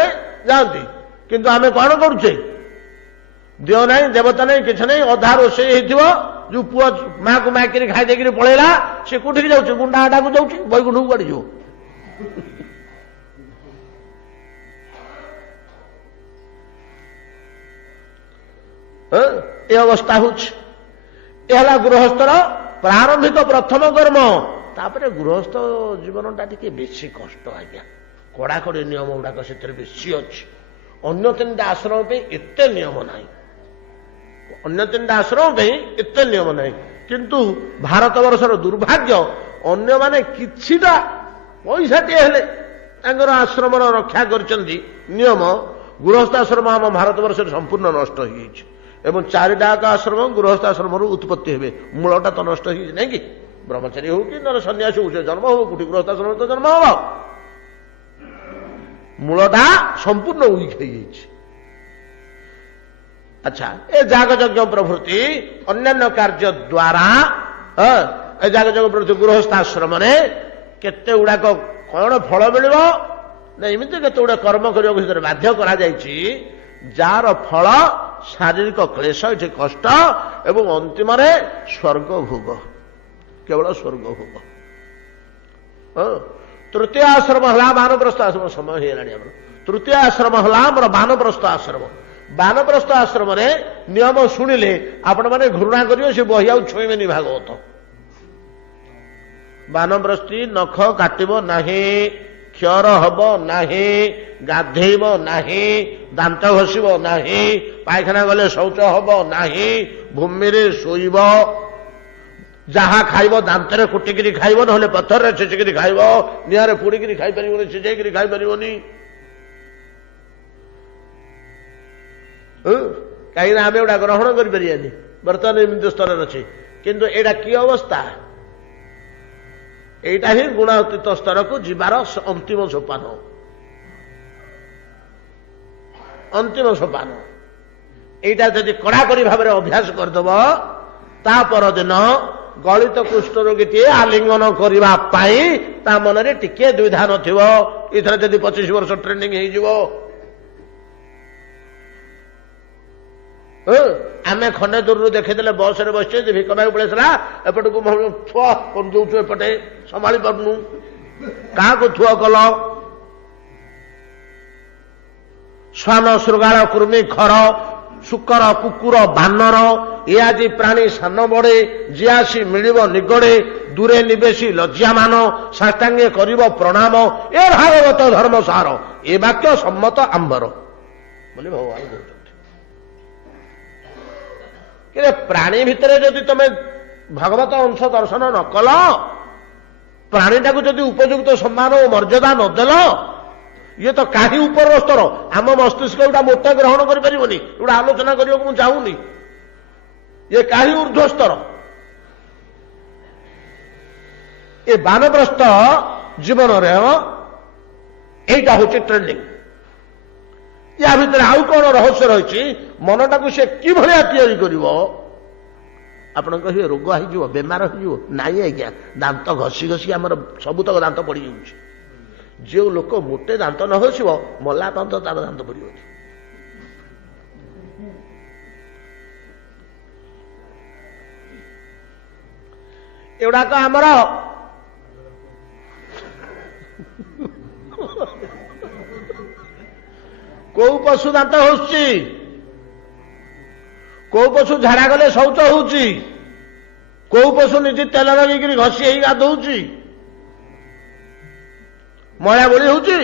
ଯାଆନ୍ତି। କିନ୍ତୁ ଆମେ କଣ କରୁଛେ, ଦେହ ନାହିଁ ଦେବତା ନାହିଁ କିଛି ନାହିଁ, ଅଧା ରୋଷେଇ ହେଇଥିବ, ଯୋଉ ପୁଅ ମାକୁ ମାକିରି ଖାଇ ଦେଇକିରି ପଳେଇଲା ସେ କୋଉଠିକି ଯାଉଛି, ଗୁଣ୍ଡା ଆଟାକୁ ଯାଉଛି, ବୈକୁଣ୍ଠକୁ କୁଆଡେ ଯିବ। ଏ ଅବସ୍ଥା ହଉଛି। ଏ ହେଲା ଗୃହସ୍ଥର ପ୍ରାରମ୍ଭିକ ପ୍ରଥମ କର୍ମ। ତାପରେ ଗୃହସ୍ଥ ଜୀବନଟା ଟିକେ ବେଶୀ କଷ୍ଟ ଆଜ୍ଞା, କଡ଼ାକଡ଼ି ନିୟମ ଗୁଡାକ ସେଥିରେ ବେଶୀ ଅଛି। ଅନ୍ୟ ତିନିଟା ଆଶ୍ରମ ପାଇଁ ଏତେ ନିୟମ ନାହିଁ, ଅନ୍ୟ ତିନିଟା ଆଶ୍ରମ ପାଇଁ ଏତେ ନିୟମ ନାହିଁ। କିନ୍ତୁ ଭାରତବର୍ଷର ଦୁର୍ଭାଗ୍ୟ, ଅନ୍ୟମାନେ କିଛିଟା ପଇସାଟିଏ ହେଲେ ତାଙ୍କର ଆଶ୍ରମର ରକ୍ଷା କରିଛନ୍ତି ନିୟମ, ଗୃହସ୍ଥ ଆଶ୍ରମ ଆମ ଭାରତବର୍ଷରେ ସମ୍ପୂର୍ଣ୍ଣ ନଷ୍ଟ ହେଇଯାଇଛି। ଏବଂ ଚାରିଟାକ ଆଶ୍ରମ ଗୃହସ୍ଥ ଆଶ୍ରମରୁ ଉତ୍ପତ୍ତି ହେବେ, ମୂଳଟା ତ ନଷ୍ଟ ହେଇଛି ନାଇଁ କି। ବ୍ରହ୍ମଚାରୀ ହଉ କି ନହେଲେ ସନ୍ନ୍ୟାସୀ ହଉ, ସେ ଜନ୍ମ ହବ କୋଉଠି, ଗୃହସ୍ଥ ଆଶ୍ରମରେ ତ ଜନ୍ମ ହବ। ମୂଳଟା ସମ୍ପୂର୍ଣ୍ଣ ଉଇକ୍ ହେଇଯାଇଛି। ଆଚ୍ଛା, ଏ ଯାଗଯଜ୍ଞ ପ୍ରଭୃତି ଅନ୍ୟାନ୍ୟ କାର୍ଯ୍ୟ ଦ୍ୱାରା ଏ ଯାଗଯଜ୍ଞ ପ୍ରଭୃତି ଗୃହସ୍ଥ ଆଶ୍ରମରେ କେତେ ଗୁଡାକ କଣ ଫଳ ମିଳିବ ନା, ଏମିତି କେତେ ଗୁଡା କର୍ମ କରିବାକୁ ଭିତରେ ବାଧ୍ୟ କରାଯାଇଛି, ଯାହାର ଫଳ ଶାରୀରିକ କ୍ଲେଶ, ଏଠି କଷ୍ଟ, ଏବଂ ଅନ୍ତିମରେ ସ୍ୱର୍ଗ ଭୋଗ, କେବଳ ସ୍ୱର୍ଗ ଭୋଗ। ତୃତୀୟ ଆଶ୍ରମ ହେଲା ବାନପ୍ରସ୍ଥ ଆଶ୍ରମ। ସମୟ ହେଇଗଲାଣି ଆମର। ତୃତୀୟ ଆଶ୍ରମ ହେଲା ଆମର ବାନପ୍ରସ୍ଥ ଆଶ୍ରମ। ବାନପ୍ରସ୍ଥ ଆଶ୍ରମରେ ନିୟମ ଶୁଣିଲେ ଆପଣମାନେ ଘୃଣା କରିବେ, ସେ ବହି ଆଉ ଛୁଇଁବେନି ଭାଗବତ। ବାନପ୍ରସ୍ଥି ନଖ କାଟିବ ନାହିଁ, କ୍ଷର ହବ ନାହିଁ, ଗାଧେଇବ ନାହିଁ, ଦାନ୍ତ ଘଷିବ ନାହିଁ, ପାଇଖାନା ଗଲେ ଶୌଚ ହବ ନାହିଁ, ଭୂମିରେ ଶୋଇବ, ଯାହା ଖାଇବ ଦାନ୍ତରେ କୁଟିକିରି ଖାଇବ, ନହେଲେ ପଥରରେ ଛେଚିକିରି ଖାଇବ, ନିଆଁରେ ପୋଡିକିରି ଖାଇପାରିବନି, ସିଝେଇକିରି ଖାଇପାରିବନି। କାହିଁକିନା ଆମେ ଏଗୁଡା ଗ୍ରହଣ କରିପାରିବାନି, ବର୍ତ୍ତମାନ ଏମିତି ସ୍ତରରେ ଅଛି। କିନ୍ତୁ ଏଇଟା କି ଅବସ୍ଥା, এইটা ହିଁ ଗୁଣାତୀତ ସ୍ତରକୁ ଯିବାର ଅନ୍ତିମ ସୋପାନ, ଅନ୍ତିମ ସୋପାନ। এইটা ଯଦି କଡ଼ାକଡ଼ି ଭାବରେ ଅଭ୍ୟାସ କରିଦେବ, ତା ପରଦିନ ଗଳିତ କୁଷ୍ଠ ରୋଗୀଟିଏ ଆଲିଙ୍ଗନ କରିବା ପାଇଁ ତା ମନରେ ଟିକେ ଦ୍ୱିଧା ନଥିବ। ଏଥର ଯଦି 25 ବର୍ଷ ଟ୍ରେନିଂ ହେଇଯିବ, ଆମେ ଖଣ୍ଡେ ଦୂରରୁ ଦେଖିଦେଲେ ବସରେ ବସିଛେ, ଭିକ ମାଗି ପଳେଇଥିଲା, ଏପଟକୁ ଥୁଅ କରିଦେଉଛୁ, ଏପଟେ ସମ୍ଭାଳି ପାରୁନୁ, କାହାକୁ ଥୁଅ କଲ। ଶ୍ୱାନ ଶୃଗାଳ କୃମି ଖର ଶୁକର କୁକୁର ବାନର ଏ ଆଜି ପ୍ରାଣୀ ସାନ ବଡ଼େ, ଯିଏ ଆସି ମିଳିବ ନିଗଡ଼େ, ଦୂରେ ନିବେଶୀ ଲଜ୍ଜାମାନ, ସାଷ୍ଟାଙ୍ଗେ କରିବ ପ୍ରଣାମ, ଏ ଭାଗବତ ଧର୍ମ ସାର, ଏ ବାକ୍ୟ ସମ୍ମତ ଆମ୍ବର ବୋଲି ଭଗବାନ କହୁଛନ୍ତି। କିନ୍ତୁ ପ୍ରାଣୀ ଭିତରେ ଯଦି ତମେ ଭଗବତ ଅଂଶ ଦର୍ଶନ ନ କଲ, ପ୍ରାଣୀଟାକୁ ଯଦି ଉପଯୁକ୍ତ ସମ୍ମାନ ଓ ମର୍ଯ୍ୟାଦା ନଦେଲ, ଇଏ ତ କାହିଁ ଉପର ସ୍ତର, ଆମ ମସ୍ତିଷ୍କ ଏଗୁଡ଼ା ମୋଟେ ଗ୍ରହଣ କରିପାରିବନି, ଏଗୁଡ଼ା ଆଲୋଚନା କରିବାକୁ ମୁଁ ଚାହୁଁନି। ଇଏ କାହିଁ ଉର୍ଦ୍ଧ୍ୱ ସ୍ତର। ଏ ବାନପ୍ରସ୍ଥ ଜୀବନରେ এইটা হচ্ছে ট্রেনিং। ୟା ଭିତରେ ଆଉ କଣ ରହସ୍ୟ ରହିଛି, ମନଟାକୁ ସେ କିଭଳିଆ ତିଆରି କରିବ। ଆପଣ କହିବେ ରୋଗ ହେଇଯିବ, ବେମାର ହେଇଯିବ। ନାଇଁ ଆଜ୍ଞା, ଦାନ୍ତ ଘଷି ଘଷି ଆମର ସବୁତକ ଦାନ୍ତ ପଡ଼ିଯାଉଛି। ଯେଉଁ ଲୋକ ମୋଟେ ଦାନ୍ତ ନ ଘଷିବ, ମଲା ପର୍ଯ୍ୟନ୍ତ ତାର ଦାନ୍ତ ପଡ଼ିବନି। ଏଗୁଡାକ ଆମର କୋଉ ପଶୁ ଦାନ୍ତ ଘଷୁଛି, କୋଉ ପଶୁ ଝାଡା ଗଲେ ଶୌଚ ହଉଛି, କୋଉ ପଶୁ ନିଜେ ତେଲ ଲଗେଇକିରି ଘଷି ହେଇ ଗାଧଉଛି, ମଇଳା ବୋଳି ହଉଛି।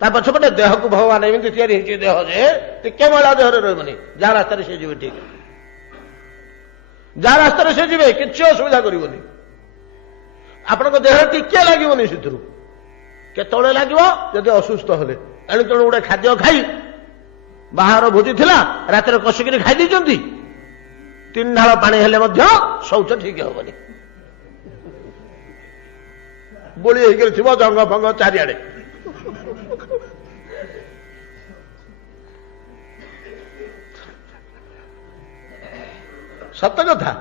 ତା ପଛପଟେ ଦେହକୁ ଭଗବାନ ଏମିତି ତିଆରି ହେଇଛି, ଦେହ ଯେ ଟିକେ ମଇଳା ଦେହରେ ରହିବନି, ଯାହା ରାସ୍ତାରେ ସେ ଯିବେ ଠିକ, ଯାହା ରାସ୍ତାରେ ସେ ଯିବେ କିଛି ଅସୁବିଧା କରିବନି। ଆପଣଙ୍କ ଦେହରେ ଟିକେ ଲାଗିବନି ସେଥିରୁ। କେତେବେଳେ ଲାଗିବ, ଯଦି ଅସୁସ୍ଥ ହେଲେ। ଏଣୁ ତେଣୁ ଗୋଟେ ଖାଦ୍ୟ ଖାଇ ବାହାର ଭୋଜି ଥିଲା ରାତିରେ କଷିକିରି ଖାଇ ଦେଇଛନ୍ତି। 3 ଢାଳ ପାଣି ହେଲେ ମଧ୍ୟ ଶୌଚ ଠିକ ହବନି, ବୋଳି ହେଇକରି ଥିବ ଜଙ୍ଗ ଫଙ୍ଗ ଚାରିଆଡେ। ସତ କଥା,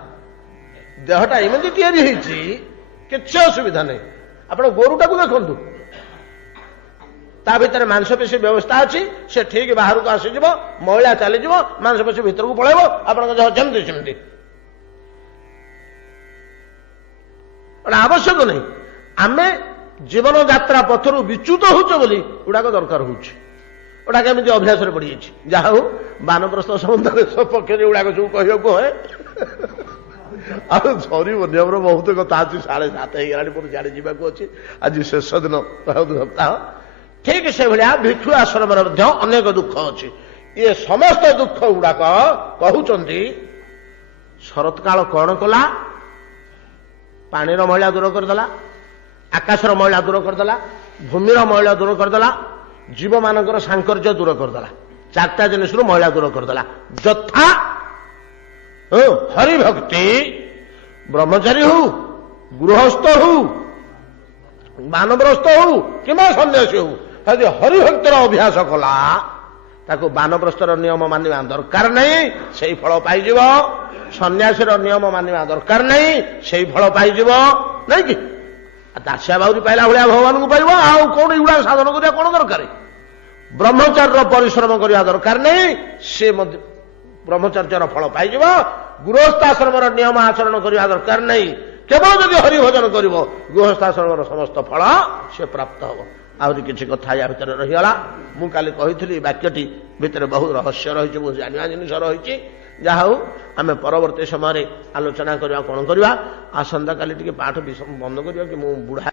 ଦେହଟା ଏମିତି ତିଆରି ହେଇଛି କିଛି ଅସୁବିଧା ନାହିଁ। ଆପଣ ଗୋରୁଟାକୁ ଦେଖନ୍ତୁ, ତା ଭିତରେ ମାଂସପେଶୀ ବ୍ୟବସ୍ଥା ଅଛି, ସେ ଠିକ ବାହାରକୁ ଆସିଯିବ, ମଇଳା ଚାଲିଯିବ, ମାଂସପେଶୀ ଭିତରକୁ ପଳେଇବ, ଆପଣଙ୍କ ଦେହ ଯେମିତି ସେମିତି। ଆବଶ୍ୟକ ନାହିଁ। ଆମେ ଜୀବନ ଯାତ୍ରା ପଥରୁ ବିଚ୍ୟୁତ ହଉଛ ବୋଲି ଗୁଡାକ ଦରକାର ହଉଛି। ଗୋଟା କେମିତି ଅଭ୍ୟାସରେ ପଡିଯାଇଛି। ଯାହା ହଉ ବାନପ୍ରସ୍ଥ ସମ୍ବନ୍ଧରେ ସପକ୍ଷରେ ଗୁଡାକ ସବୁ କହିବାକୁ ହୁଏ। ଆଉ ସରିବ, ନିୟମର ବହୁତ କଥା ଅଛି। 7:30 ହେଇଗଲାଣି, ପୁଣି ଜାଣି ଯିବାକୁ ଅଛି। ଆଜି ଶେଷ ଦିନ ସପ୍ତାହ। ଠିକ ସେଭଳିଆ ଭିକ୍ଷୁ ଆଶ୍ରମରେ ମଧ୍ୟ ଅନେକ ଦୁଃଖ ଅଛି। ଇଏ ସମସ୍ତ ଦୁଃଖ ଗୁଡାକ କହୁଛନ୍ତି ଶରତକାଳ କଣ କଲା? ପାଣିର ମଇଳା ଦୂର କରିଦେଲା, ଆକାଶର ମଇଳା ଦୂର କରିଦେଲା, ଭୂମିର ମଇଳା ଦୂର କରିଦେଲା, ଜୀବମାନଙ୍କର ସାଙ୍କର୍ଯ୍ୟ ଦୂର କରିଦେଲା। 4ଟା ଜିନିଷରୁ ମଇଳା ଦୂର କରିଦେଲା। ଯଥା ହରିଭକ୍ତି, ବ୍ରହ୍ମଚାରୀ ହଉ, ଗୃହସ୍ଥ ହଉ, ବାନପ୍ରସ୍ଥ ହଉ କିମ୍ବା ସନ୍ନ୍ୟାସୀ ହଉ, ଯଦି ହରିଭକ୍ତିର ଅଭ୍ୟାସ କଲା ତାକୁ ବାନପ୍ରସ୍ଥର ନିୟମ ମାନିବା ଦରକାର ନାହିଁ, ସେଇ ଫଳ ପାଇଯିବ। ସନ୍ନ୍ୟାସୀର ନିୟମ ମାନିବା ଦରକାର ନାହିଁ, ସେଇ ଫଳ ପାଇଯିବ। ନାଇଁ କି? ଦାସିଆ ବାଉରି ପାଇଲା ଭଳିଆ ଭଗବାନଙ୍କୁ ପାଇବ। ଆଉ କଣ ଏଗୁଡା ସାଧନ କରିବା କଣ ଦରକାର? ବ୍ରହ୍ମଚାରୀର ପରିଶ୍ରମ କରିବା ଦରକାର ନାହିଁ, ସେ ମଧ୍ୟ ବ୍ରହ୍ମଚର୍ଯ୍ୟର ଫଳ ପାଇଯିବ। ଗୃହସ୍ଥାଶ୍ରମର ନିୟମ ଆଚରଣ କରିବା ଦରକାର ନାହିଁ, କେବଳ ଯଦି ହରିଭଜନ କରିବ ଗୃହସ୍ଥାଶ୍ରମର ସମସ୍ତ ଫଳ ସେ ପ୍ରାପ୍ତ ହବ। ଆହୁରି କିଛି କଥା ୟା ଭିତରେ ରହିଗଲା। ମୁଁ କାଲି କହିଥିଲି ବାକ୍ୟଟି ଭିତରେ ବହୁ ରହସ୍ୟ ରହିଛି, ବହୁତ ଜାଣିବା ଜିନିଷ ରହିଛି। ଯାହା ହଉ ଆମେ ପରବର୍ତ୍ତୀ ସମୟରେ ଆଲୋଚନା କରିବା, କଣ କରିବା। ଆସନ୍ତାକାଲି ଟିକେ ପାଠ ବନ୍ଦ କରିବା କି ମୁଁ ବୁଢା